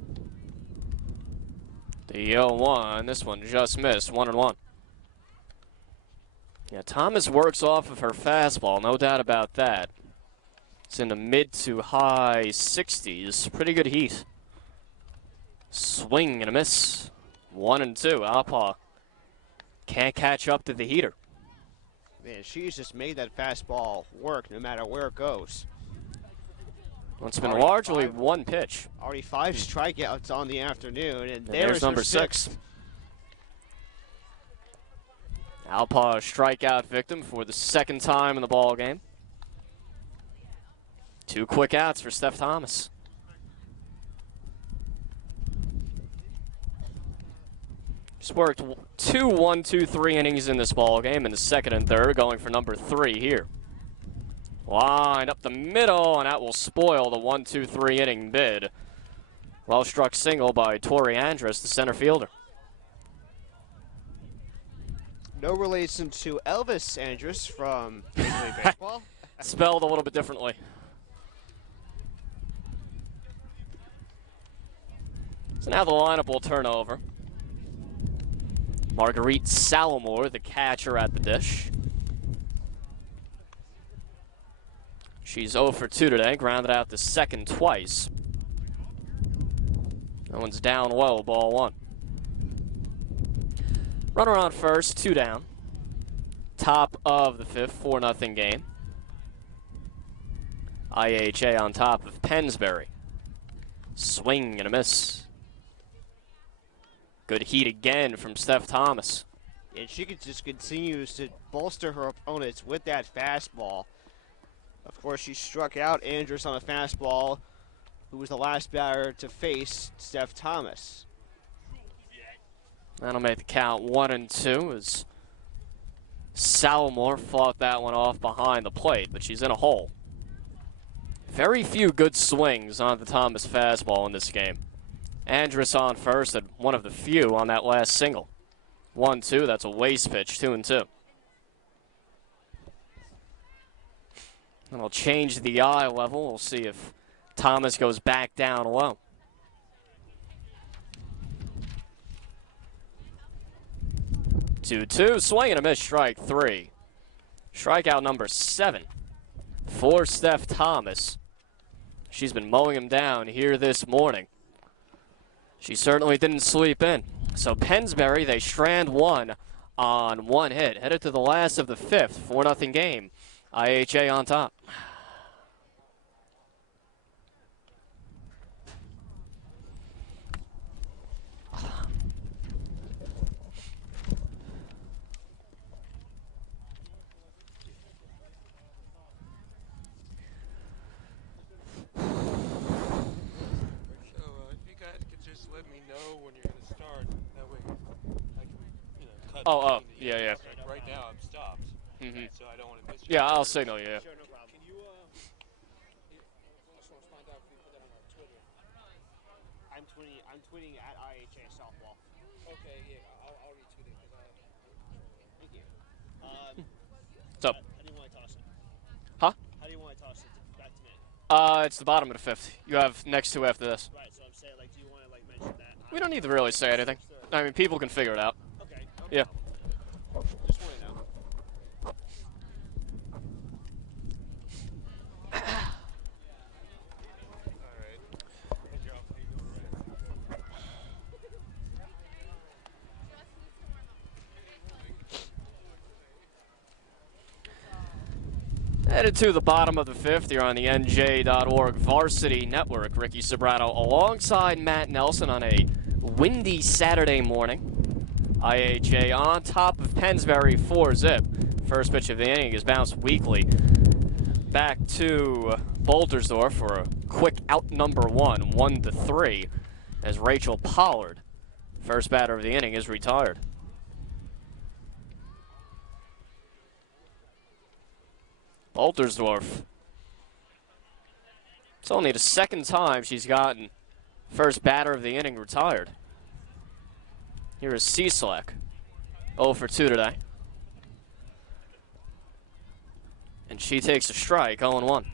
The 0-1, this one just missed, 1-1. Yeah, Thomas works off of her fastball, no doubt about that. It's in the mid to high 60s, pretty good heat. Swing and a miss. 1-2. Alpa can't catch up to the heater. Man, she's just made that fastball work no matter where it goes. Well, it's been largely 1 pitch. Already 5 strikeouts on the afternoon, and there's number 6. Alpa, a strikeout victim for the 2nd time in the ball game. 2 quick outs for Steph Thomas. She's worked 2 1-2-3 innings in this ball game in the 2nd and 3rd, going for number 3 here. Line up the middle, and that will spoil the 1-2-3 inning bid. Well struck single by Tori Andrus, the center fielder. No relation to Elvis Andrus from Major League Baseball. Spelled a little bit differently. So now the lineup will turn over. Marguerite Salamore, the catcher at the dish. She's 0 for 2 today, grounded out to second twice. That one's down low, ball 1. Runner on first, 2 down. Top of the 5th, 4-0 game. IHA on top of Pensbury. Swing and a miss. Good heat again from Steph Thomas. And she just continues to bolster her opponents with that fastball. Of course, she struck out Andrus on a fastball, who was the last batter to face Steph Thomas. That'll make the count 1-2 as Salomore fought that one off behind the plate, but she's in a hole. Very few good swings on the Thomas fastball in this game. Andrus on first and one of the few on that last single. 1-2, that's a waste pitch, 2-2. And I'll change the eye level. We'll see if Thomas goes back down low. Two, swing and a miss, strike 3. Strikeout number 7 for Steph Thomas. She's been mowing him down here this morning. She certainly didn't sleep in. So Pensbury, they strand one on one hit. Headed to the last of the 5th, 4-0 game. IHA on top. Oh, yeah. Right now I'm stopped, so I don't want to miss you. Yeah, I'll signal you. Sure, no problem. Can you, just want to find out if you put that on our Twitter. I'm tweeting at IHA softball. Okay, yeah, I'll retweet it. Thank you. What's up? How do you want to toss it? Huh? How do you want to toss it back to me? It's the bottom of the 5th. You have next 2 after this. Right, so I'm saying, like, do you want to, like, mention that? We don't need to really say anything. I mean, people can figure it out. Okay. Yeah. Just want to know. Headed to the bottom of the 5th here on the NJ.org Varsity Network. Ricky Sobrano alongside Matt Nelson on a windy Saturday morning. IHA on top of Pensbury 4-zip. First pitch of the inning is bounced weakly back to Boltersdorf for a quick out number 1-3, as Rachel Pollard, first batter of the inning, is retired. Boltersdorf. It's only the second time she's gotten first batter of the inning retired. Here is Cieslak, 0 for 2 today. And she takes a strike, 0-1.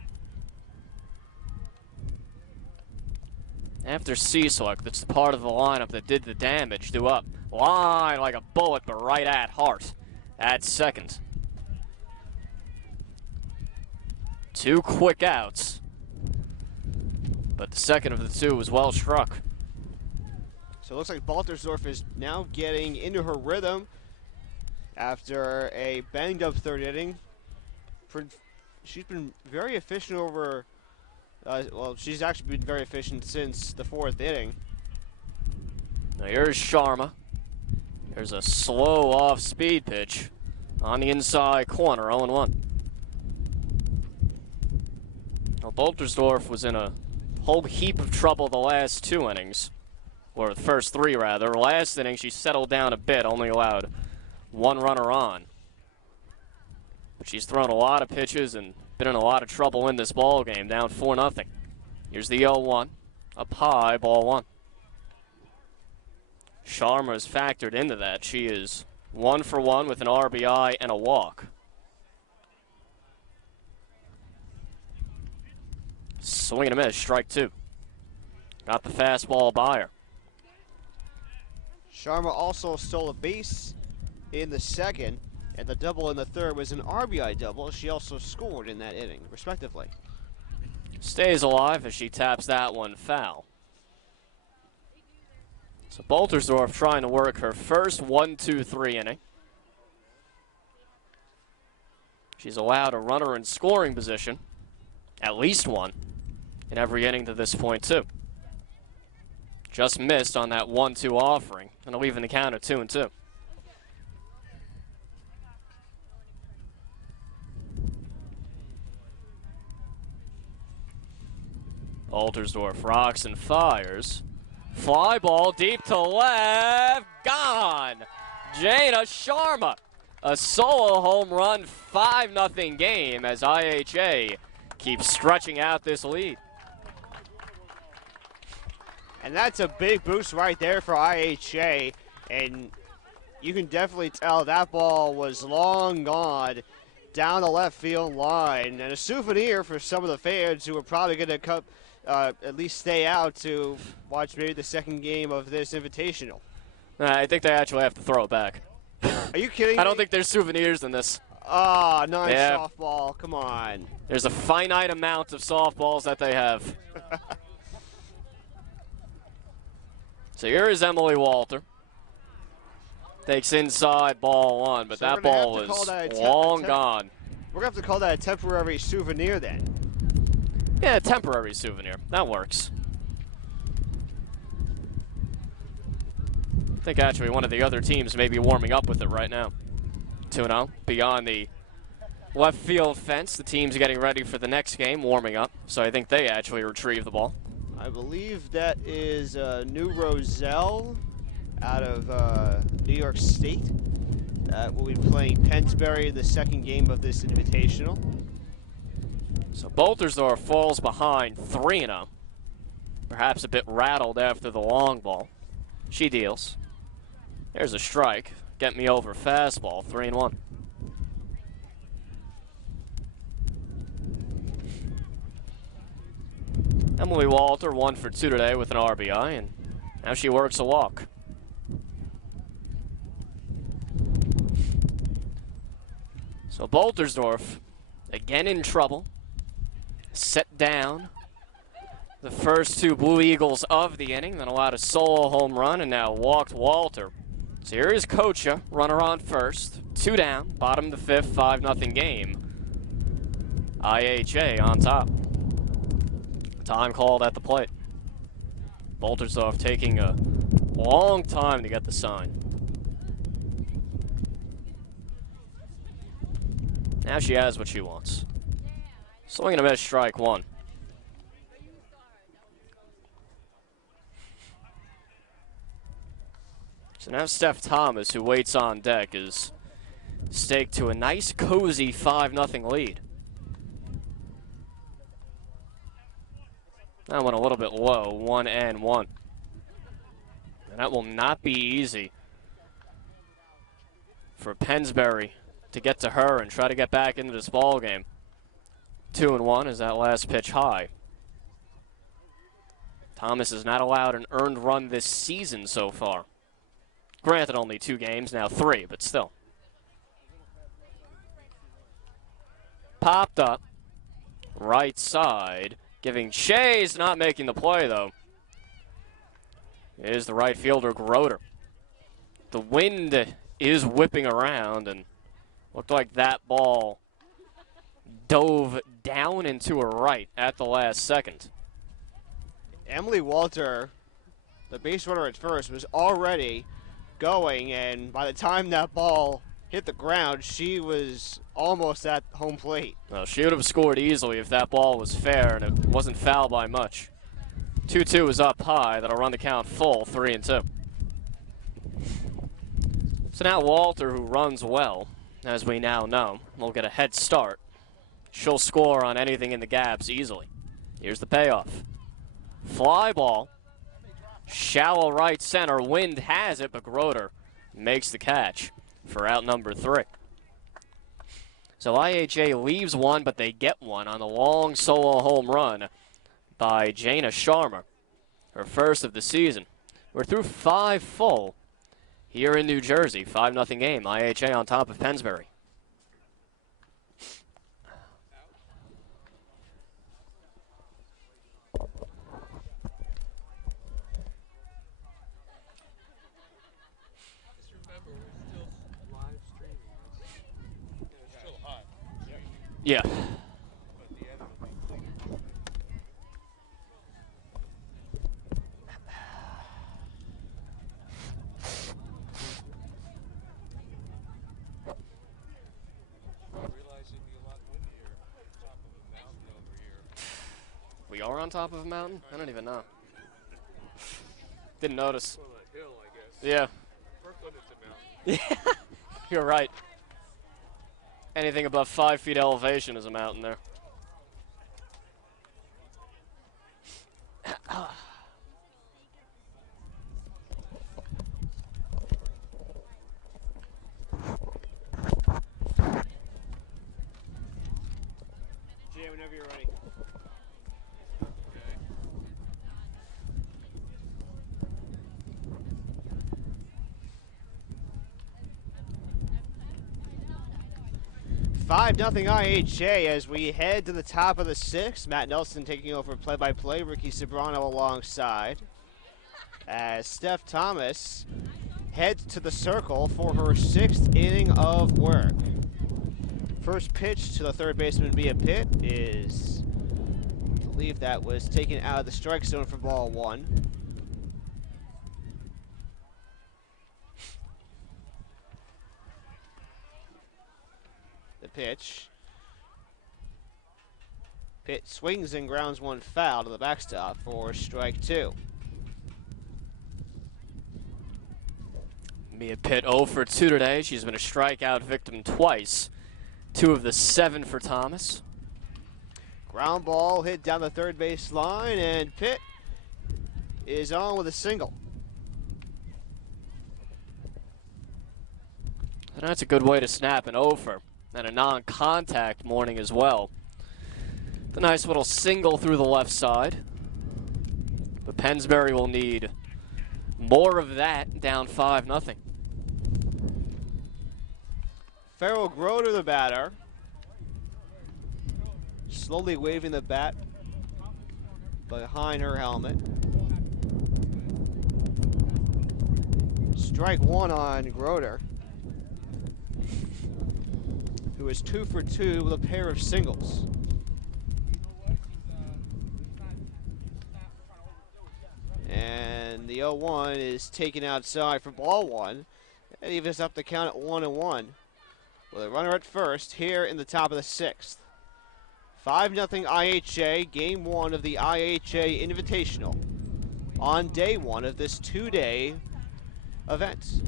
After Cieslak, that's the part of the lineup that did the damage, due up. Line like a bullet, but right at Hart at second. 2 quick outs, but the second of the 2 was well struck. So it looks like Baltersdorf is now getting into her rhythm after a banged-up 3rd inning. She's been very efficient over, well, she's actually been very efficient since the 4th inning. Now here's Sharma. There's a slow off-speed pitch on the inside corner, 0-1. Now, Boltersdorf was in a whole heap of trouble the last 2 innings, or the first 3 rather. Last inning she settled down a bit, only allowed 1 runner on. But she's thrown a lot of pitches and been in a lot of trouble in this ball game, down 4-0. Here's the 0-1, up high, ball 1. Sharma is factored into that. She is 1 for 1 with an RBI and a walk. Swing and a miss, strike 2. Got the fastball by her. Sharma also stole a base in the 2nd, and the double in the 3rd was an RBI double. She also scored in that inning, respectively. Stays alive as she taps that one foul. So Boltersdorf trying to work her first 1-2-3 inning. She's allowed a runner in scoring position, at least 1, in every inning to this point, too. Just missed on that 1-2 offering, and leaving the count at 2-2. Altersdorf rocks and fires. Fly ball deep to left. Gone. Jana Sharma. A solo home run, 5-0 game as IHA keeps stretching out this lead. And that's a big boost right there for IHA. And you can definitely tell that ball was long gone down the left field line. And a souvenir for some of the fans who are probably going to come, at least stay out to watch maybe the second game of this Invitational. I think they actually have to throw it back. Are you kidding me? I don't think there's souvenirs in this. Ah, non-softball. Come on. There's a finite amount of softballs that they have. So here is Emily Walter. Takes inside ball one, but So that ball was long gone. We're going to have to call that a temporary souvenir then. Yeah, a temporary souvenir. That works. I think actually one of the other teams may be warming up with it right now. 2-0 beyond the left field fence. The team's getting ready for the next game, warming up. So I think they actually retrieve the ball. I believe that is New Roselle out of New York State. Will be playing Pensbury in the second game of this Invitational. So Boltersdorf falls behind 3-0. Perhaps a bit rattled after the long ball. She deals. There's a strike. Get me over fastball, 3-1. Emily Walter 1 for 2 today with an RBI, and now she works a walk. So Boltersdorf again in trouble. Set down the first 2 Blue Eagles of the inning, then allowed a solo home run and now walked Walter. So here is Kocha, runner on first, 2 down, bottom of the 5th, 5-0 game. IHA on top. Time called at the plate. Boltersdorf taking a long time to get the sign. Now she has what she wants. Swing and a miss, strike 1. So now Steph Thomas, who waits on deck, is staked to a nice, cozy 5-0 lead. That went a little bit low, 1-1. And that will not be easy for Pensbury to get to her and try to get back into this ball game. 2-1 is that last pitch high. Thomas has not allowed an earned run this season so far. Granted, only 2 games, now 3, but still. Popped up. Right side. Giving chase, not making the play, though. Is the right fielder, Groder. The wind is whipping around, and looked like that ball dove down and to her right at the last second. Emily Walter, the base runner at first, was already going, and by the time that ball hit the ground, she was almost at home plate. Well, she would have scored easily if that ball was fair and it wasn't foul by much. 2-2 is up high. That'll run the count full, 3-2. So now Walter, who runs well, as we now know, will get a head start. She'll score on anything in the gaps easily. Here's the payoff. Fly ball. Shallow right center. Wind has it, but Groder makes the catch for out number 3. So IHA leaves 1, but they get 1 on the long solo home run by Jana Sharma, her first of the season. We're through 5 full here in New Jersey. 5-0 game. IHA on top of Pensbury. Yeah. We shower on top of a mountain? I don't even know. Didn't notice. Well, a hill, I guess. Yeah. Brooklyn is a mountain. Yeah. You're right. Anything above 5 feet elevation is a mountain there. Jay, whenever you're ready. 5-0 IHA as we head to the top of the sixth. Matt Nelson taking over play-by-play. Ricky Sobrano alongside. As Steph Thomas heads to the circle for her 6th inning of work. First pitch to the third baseman via Pitt is, I believe that was taken out of the strike zone for ball 1. The pitch. Pitt swings and grounds one foul to the backstop for strike 2. Mia Pitt 0 for 2 today. She's been a strikeout victim twice. 2 of the 7 for Thomas. Ground ball hit down the third base line, and Pitt is on with a single. And that's a good way to snap an over. And a non-contact morning as well. The nice little single through the left side. But Pensbury will need more of that, down 5-0. Farrell Groder, the batter, slowly waving the bat behind her helmet. Strike 1 on Groder, who is 2 for 2 with a pair of singles. And the 0-1 is taken outside for ball 1. That evens up the count at 1-1. With a runner at first here in the top of the 6th. 5-0 IHA, game 1 of the IHA Invitational on day 1 of this 2-day event.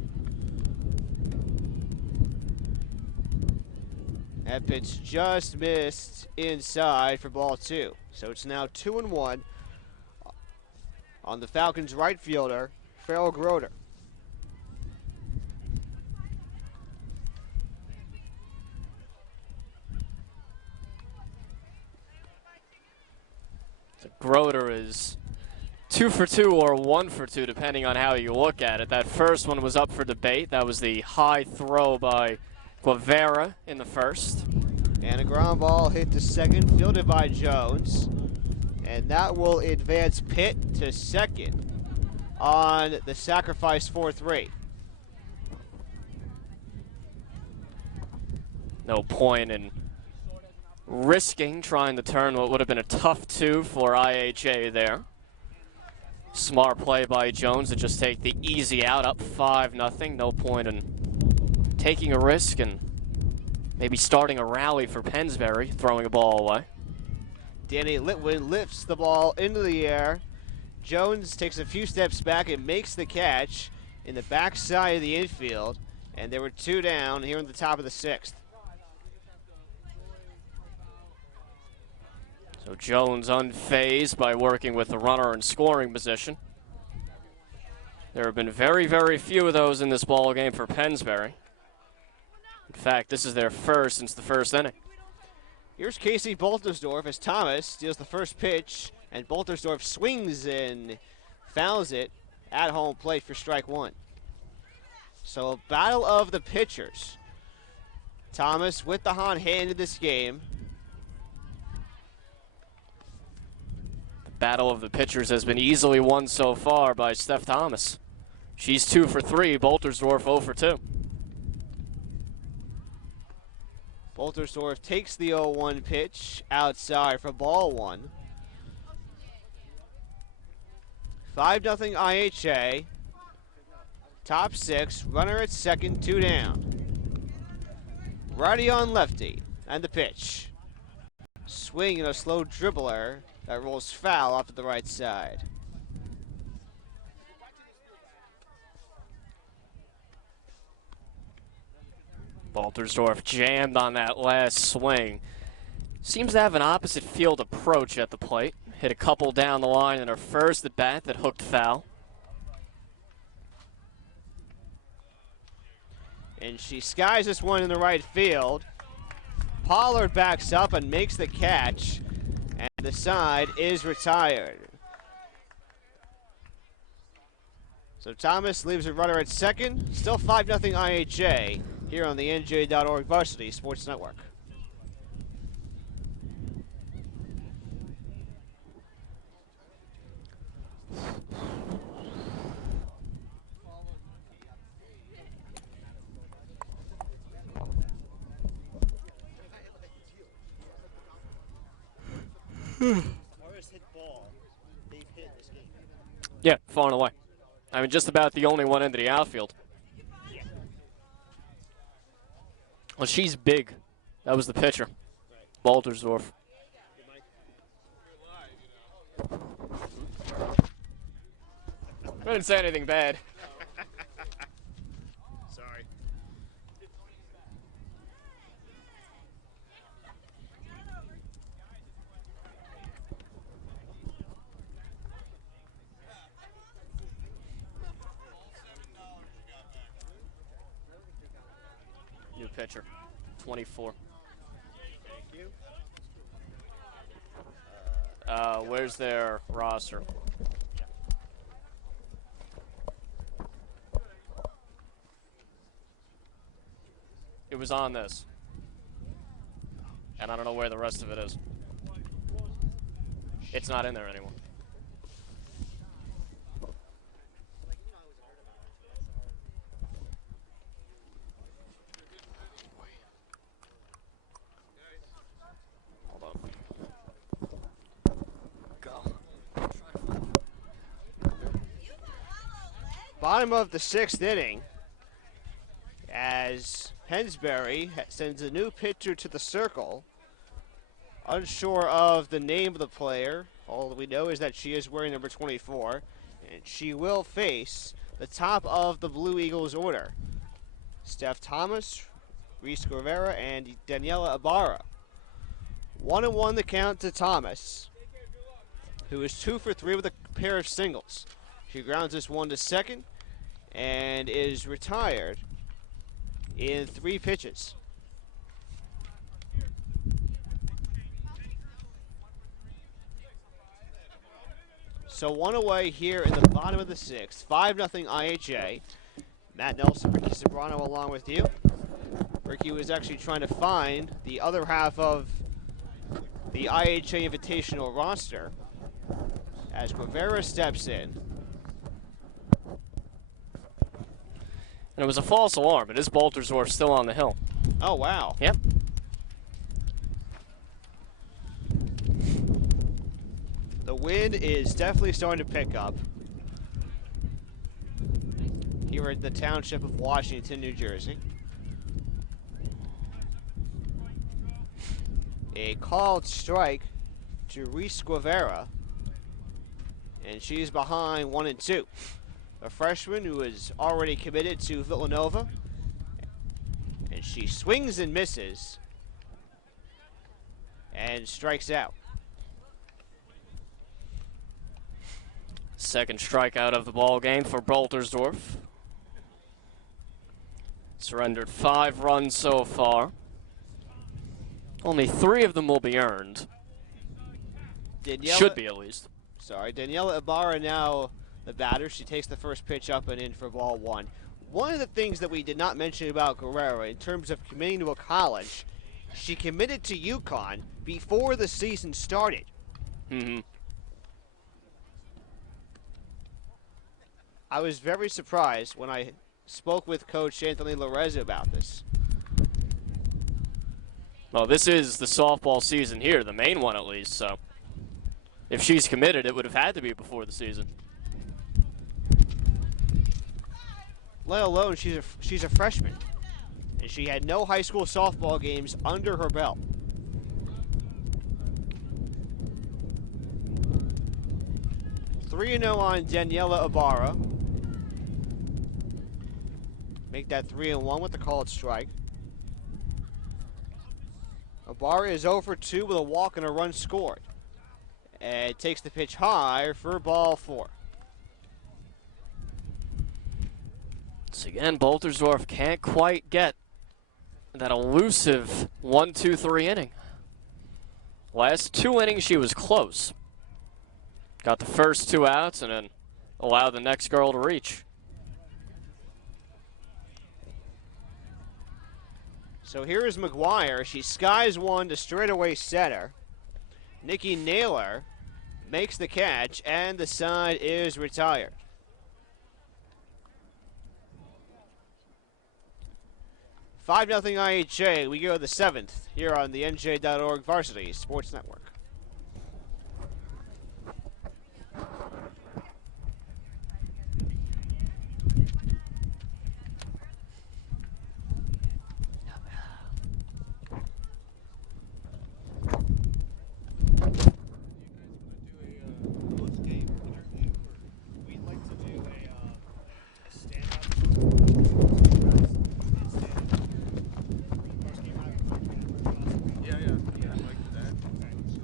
That pitch just missed inside for ball 2. So it's now 2-1 on the Falcons' right fielder, Farrell Groder. So Groder is 2 for 2 or 1 for 2, depending on how you look at it. That first one was up for debate. That was the high throw by Guevara in the first. And a ground ball hit to second, fielded by Jones. And that will advance Pitt to second on the sacrifice 4-3. No point in risking trying to turn what would have been a tough 2 for IHA there. Smart play by Jones to just take the easy out, up 5-0. No point in taking a risk and maybe starting a rally for Pensbury, throwing a ball away. Danny Litwin lifts the ball into the air. Jones takes a few steps back and makes the catch in the backside of the infield. And there were 2 down here in the top of the 6th. So Jones unfazed by working with the runner in scoring position. There have been very, very few of those in this ball game for Pensbury. In fact, this is their first since the first inning. Here's Casey Boltersdorf as Thomas steals the first pitch, and Boltersdorf swings and fouls it at home plate for strike 1. So a battle of the pitchers. Thomas with the hot hand in this game. The battle of the pitchers has been easily won so far by Steph Thomas. She's 2 for 3, Boltersdorf 0 for 2. Boltersdorf takes the 0-1 pitch outside for ball 1. 5-0 IHA. Top 6, runner at second, 2 down. Righty on lefty, and the pitch. Swing and a slow dribbler That rolls foul off to the right side. Baltersdorf jammed on that last swing. Seems to have an opposite field approach at the plate. Hit a couple down the line in her first at bat that hooked foul. And she skies this one in the right field. Pollard backs up and makes the catch. And the side is retired. So Thomas leaves a runner at second. Still 5-0 IHA here on the NJ.org Varsity Sports Network. Hardest hit ball they've hit this game. Yeah, far and away. I mean, just about the only one into the outfield. Yeah. Well, she's big. That was the pitcher, Baltersdorf. I didn't say anything bad. Sorry. New pitcher, 24. Thank you. Where's their roster? It was on this. And I don't know where the rest of it is. It's not in there anymore. Hold on. Go. Bottom of the 6th inning as Pensbury sends a new pitcher to the circle. Unsure of the name of the player. All we know is that she is wearing number 24, and she will face the top of the Blue Eagles order. Steph Thomas, Reese Guevara, and Daniela Ibarra. 1-1 the count to Thomas, who is 2 for 3 with a pair of singles. She grounds this one to second and is retired in 3 pitches. So one away here in the bottom of the 6th. 5-0 IHA. Matt Nelson, Ricky Sobrano along with you. Ricky was actually trying to find the other half of the IHA Invitational roster as Guevara steps in. And it was a false alarm. It is Baltersdorf still on the hill. Oh, wow. Yep. The wind is definitely starting to pick up here in the township of Washington, New Jersey. A called strike to Reese Guevara, and she's behind 1-2. A freshman who is already committed to Villanova, and she swings and misses and strikes out. Second strikeout of the ball game for Baltersdorf. Surrendered 5 runs so far. Only 3 of them will be earned. Should be, at least. Daniela Ibarra now the batter. She takes the first pitch up and in for ball 1. One of the things that we did not mention about Guerrero in terms of committing to a college, she committed to UConn before the season started. Mm-hmm. I was very surprised when I spoke with Coach Anthony Lorez about this. Well, this is the softball season here, the main one at least, so if she's committed, it would have had to be before the season. Let alone she's a freshman, and she had no high school softball games under her belt. 3-0 on Daniela Ibarra. Make that 3-1 with the called strike. Ibarra is 0 for 2 with a walk and a run scored. And takes the pitch high for ball 4. So again, Boltersdorf can't quite get that elusive 1-2-3 inning. Last 2 innings, she was close. Got the first 2 outs and then allowed the next girl to reach. So here is McGuire. She skies one to straightaway center. Nikki Naylor makes the catch, and the side is retired. Five 0 IHA. We go to the 7th here on the NJ.org Varsity Sports Network. We'd like to do a stand-up. Yeah, I like that. So,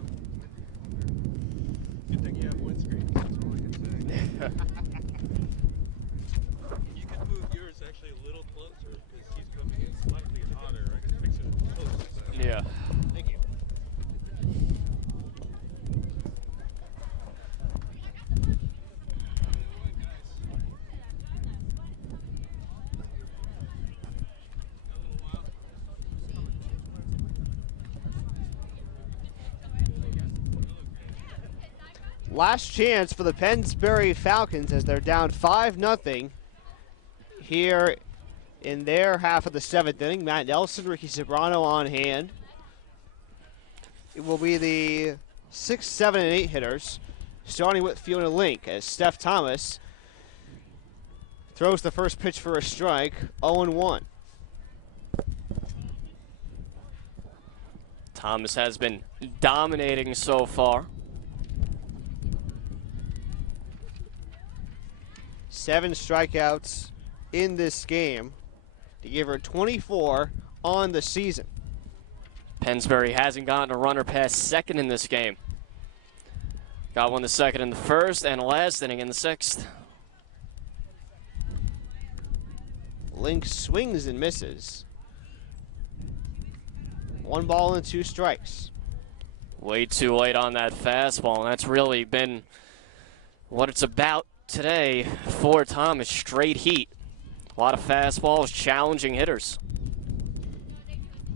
good thing you have windscreen. That's all I can say. You could move yours actually a little closer because he's coming in slightly hotter. I can fix it closer. Yeah. Thank you. Last chance for the Pensbury Falcons as they're down 5-0 here in their half of the 7th inning. Matt Nelson, Ricky Sobrano on hand. It will be the 6, 7, and 8 hitters, starting with Fiona Link as Steph Thomas throws the first pitch for a strike, 0-1. Thomas has been dominating so far. 7 strikeouts in this game to give her 24 on the season. Pensbury hasn't gotten a runner past second in this game. Got one the second in the first and last inning in the 6th. Link swings and misses. 1 ball and 2 strikes. Way too late on that fastball, and that's really been what it's about today for Thomas. Straight heat. A lot of fastballs, challenging hitters.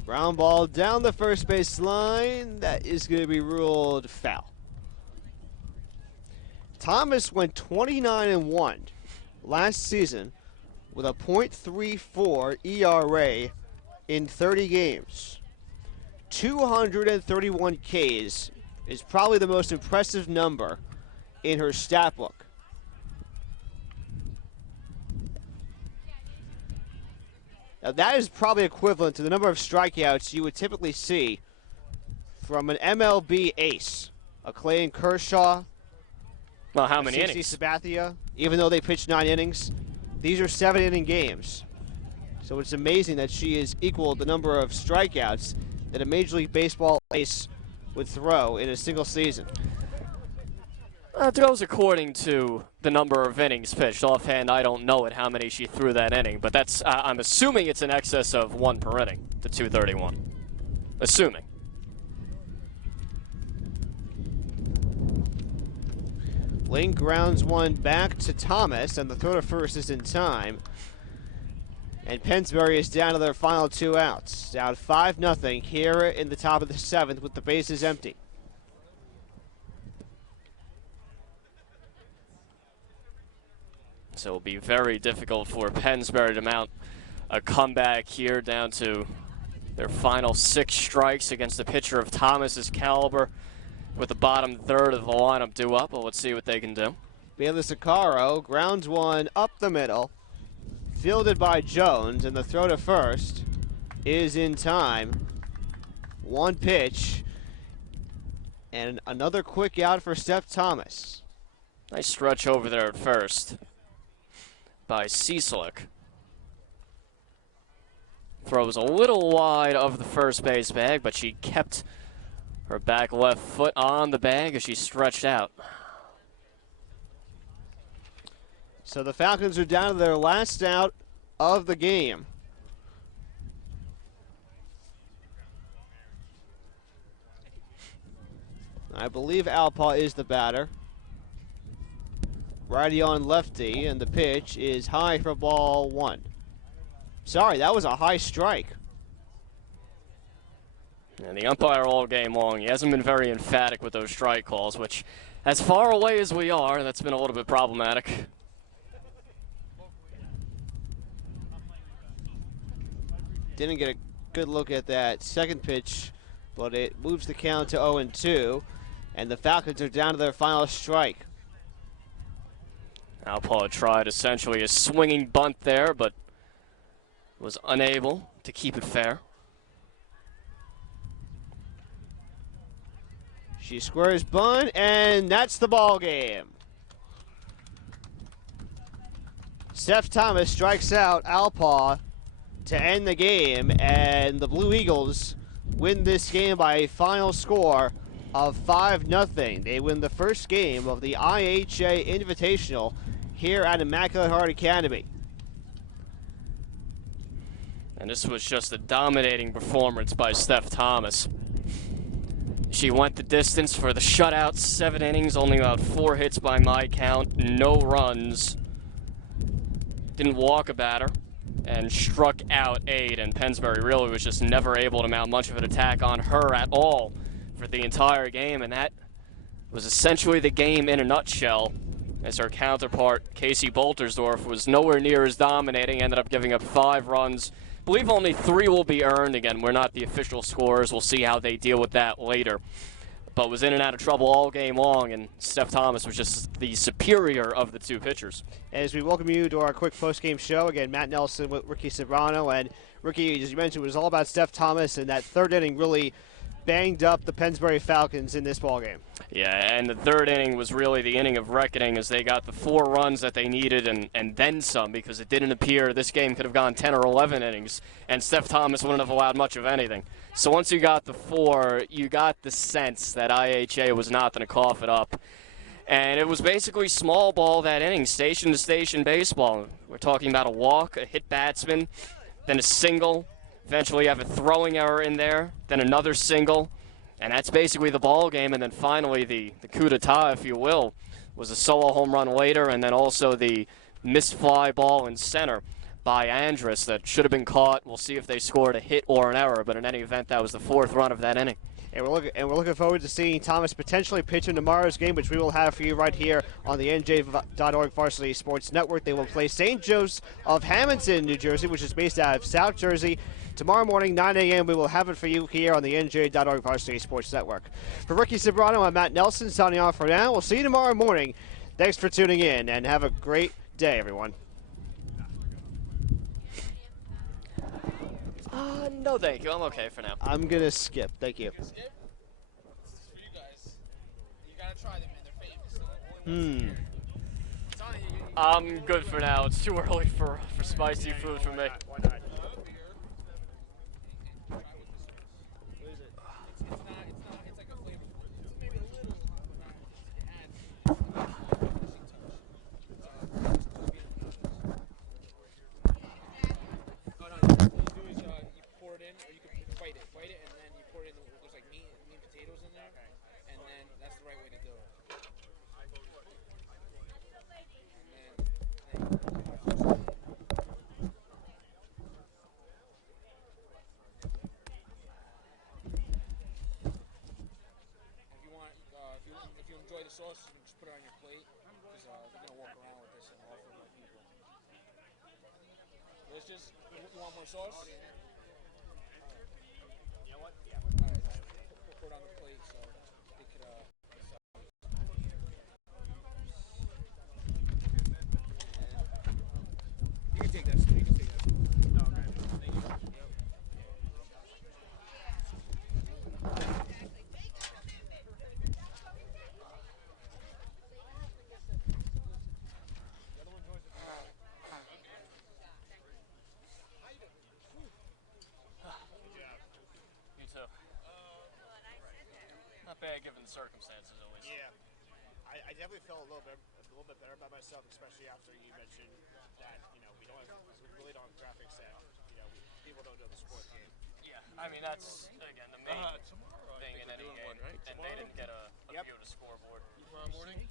Ground ball down the first base line. That is going to be ruled foul. Thomas went 29-1 last season with a .34 ERA in 30 games. 231 Ks is probably the most impressive number in her stat book. Now that is probably equivalent to the number of strikeouts you would typically see from an MLB ace, a Clayton Kershaw. Well, how many CC innings? Sabathia, even though they pitched 9 innings. These are 7-inning games. So it's amazing that she has equaled the number of strikeouts that a Major League Baseball ace would throw in a single season. It goes according to the number of innings pitched. Offhand, I don't know how many she threw that inning, but that's I'm assuming it's in excess of 1 per inning, the 231. Assuming. Link grounds one back to Thomas, and the throw to first is in time. And Pensbury is down to their final 2 outs. Down 5-0 here in the top of the 7th with the bases empty. So it'll be very difficult for Pensbury to mount a comeback here down to their final 6 strikes against a pitcher of Thomas's caliber with the bottom third of the lineup due up. Well, let's see what they can do. Bailey Sicaro grounds one up the middle, fielded by Jones, and the throw to first is in time. 1 pitch, and another quick out for Steph Thomas. Nice stretch over there at first by Cecilic. Throw was a little wide of the first base bag, but she kept her back left foot on the bag as she stretched out. So the Falcons are down to their last out of the game. I believe Alpaw is the batter. Righty on lefty, and the pitch is high for ball one. Sorry, that was a high strike. And the umpire all game long, he hasn't been very emphatic with those strike calls, which, as far away as we are, that's been a little bit problematic. Didn't get a good look at that second pitch, but it moves the count to 0-2, and the Falcons are down to their final strike. Alpaw tried essentially a swinging bunt there, but was unable to keep it fair. She squares bunt, and that's the ball game. Steph Thomas strikes out Alpaw to end the game, and the Blue Eagles win this game by a final score of 5-0. They win the first game of the IHA Invitational here at Immaculate Heart Academy. And this was just a dominating performance by Steph Thomas. She went the distance for the shutout, 7 innings, only about 4 hits by my count, no runs. Didn't walk a batter, and struck out 8, and Pensbury really was just never able to mount much of an attack on her at all for the entire game, and that was essentially the game in a nutshell, as her counterpart, Casey Boltersdorf, was nowhere near as dominating, ended up giving up 5 runs. I believe only 3 will be earned. Again, we're not the official scorers. We'll see how they deal with that later. But was in and out of trouble all game long, and Steph Thomas was just the superior of the 2 pitchers. As we welcome you to our quick post-game show, again, Matt Nelson with Ricky Sobrano, and Ricky, as you mentioned, it was all about Steph Thomas, and that third inning really banged up the Pensbury Falcons in this ballgame. Yeah, and the third inning was really the inning of reckoning as they got the 4 runs that they needed and then some, because it didn't appear this game could have gone 10 or 11 innings, and Steph Thomas wouldn't have allowed much of anything. So once you got the 4, you got the sense that IHA was not going to cough it up. And it was basically small ball that inning, station-to-station baseball. We're talking about a walk, a hit batsman, then a single. Eventually you have a throwing error in there, then another single. And that's basically the ball game. And then finally the coup d'etat, if you will, was a solo home run later, and then also the missed fly ball in center by Andrus that should have been caught. We'll see if they scored a hit or an error, but in any event, that was the 4th run of that inning. And we're looking forward to seeing Thomas potentially pitch in tomorrow's game, which we will have for you right here on the NJ.org Varsity Sports Network. They will play St. Joe's of Hamilton, New Jersey, which is based out of South Jersey. Tomorrow morning, 9 a.m., we will have it for you here on the NJ.org Varsity Sports Network. For Ricky Sobrano, I'm Matt Nelson, signing off for now. We'll see you tomorrow morning. Thanks for tuning in, and have a great day, everyone. No, thank you. I'm okay for now. I'm going to skip. Thank you. Skip? This is for you guys. You gotta try them, man. They're famous. It's on you. I'm good for now. It's too early for spicy food for me. Why not? It's like a flavor. It's maybe a little, it adds. Oh no, what you do is you pour it in, or you can fight it, and then you pour it in. There's like meat and potatoes in there, and then that's the right way to do it. If you enjoy the sauce, you can just put it on your plate, because they're gonna walk around with this and offer it to people. Delicious. You want more sauce? You know what? Yeah. Put it on the plate so they could You can take that. You can take that. No, okay. Thank you. Yep. circumstances always. Yeah, I definitely felt a little bit better about myself, especially after you mentioned that we really don't have graphics that people don't know the sport game. Yeah, I mean that's again the main thing in any game, one, right? and they didn't get a view of the scoreboard. Tomorrow morning?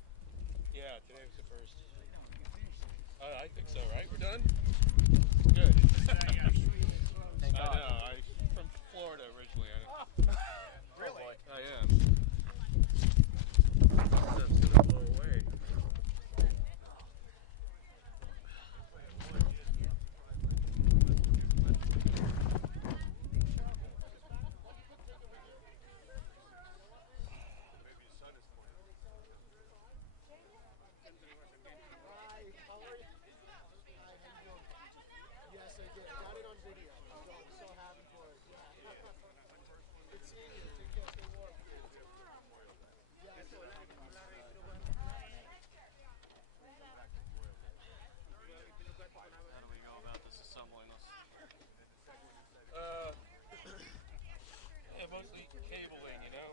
Yeah, today was the first. I think so, right? We're done? Good. Thank I God. know. I'm from Florida originally. Really? I am. That's gonna blow away. Yes, I did. Got it on video. So I'm so happy for it. Yeah. It's seniors in case they work. Yeah, I saw that. How do we go about disassembling this? Yeah, mostly cabling, you know.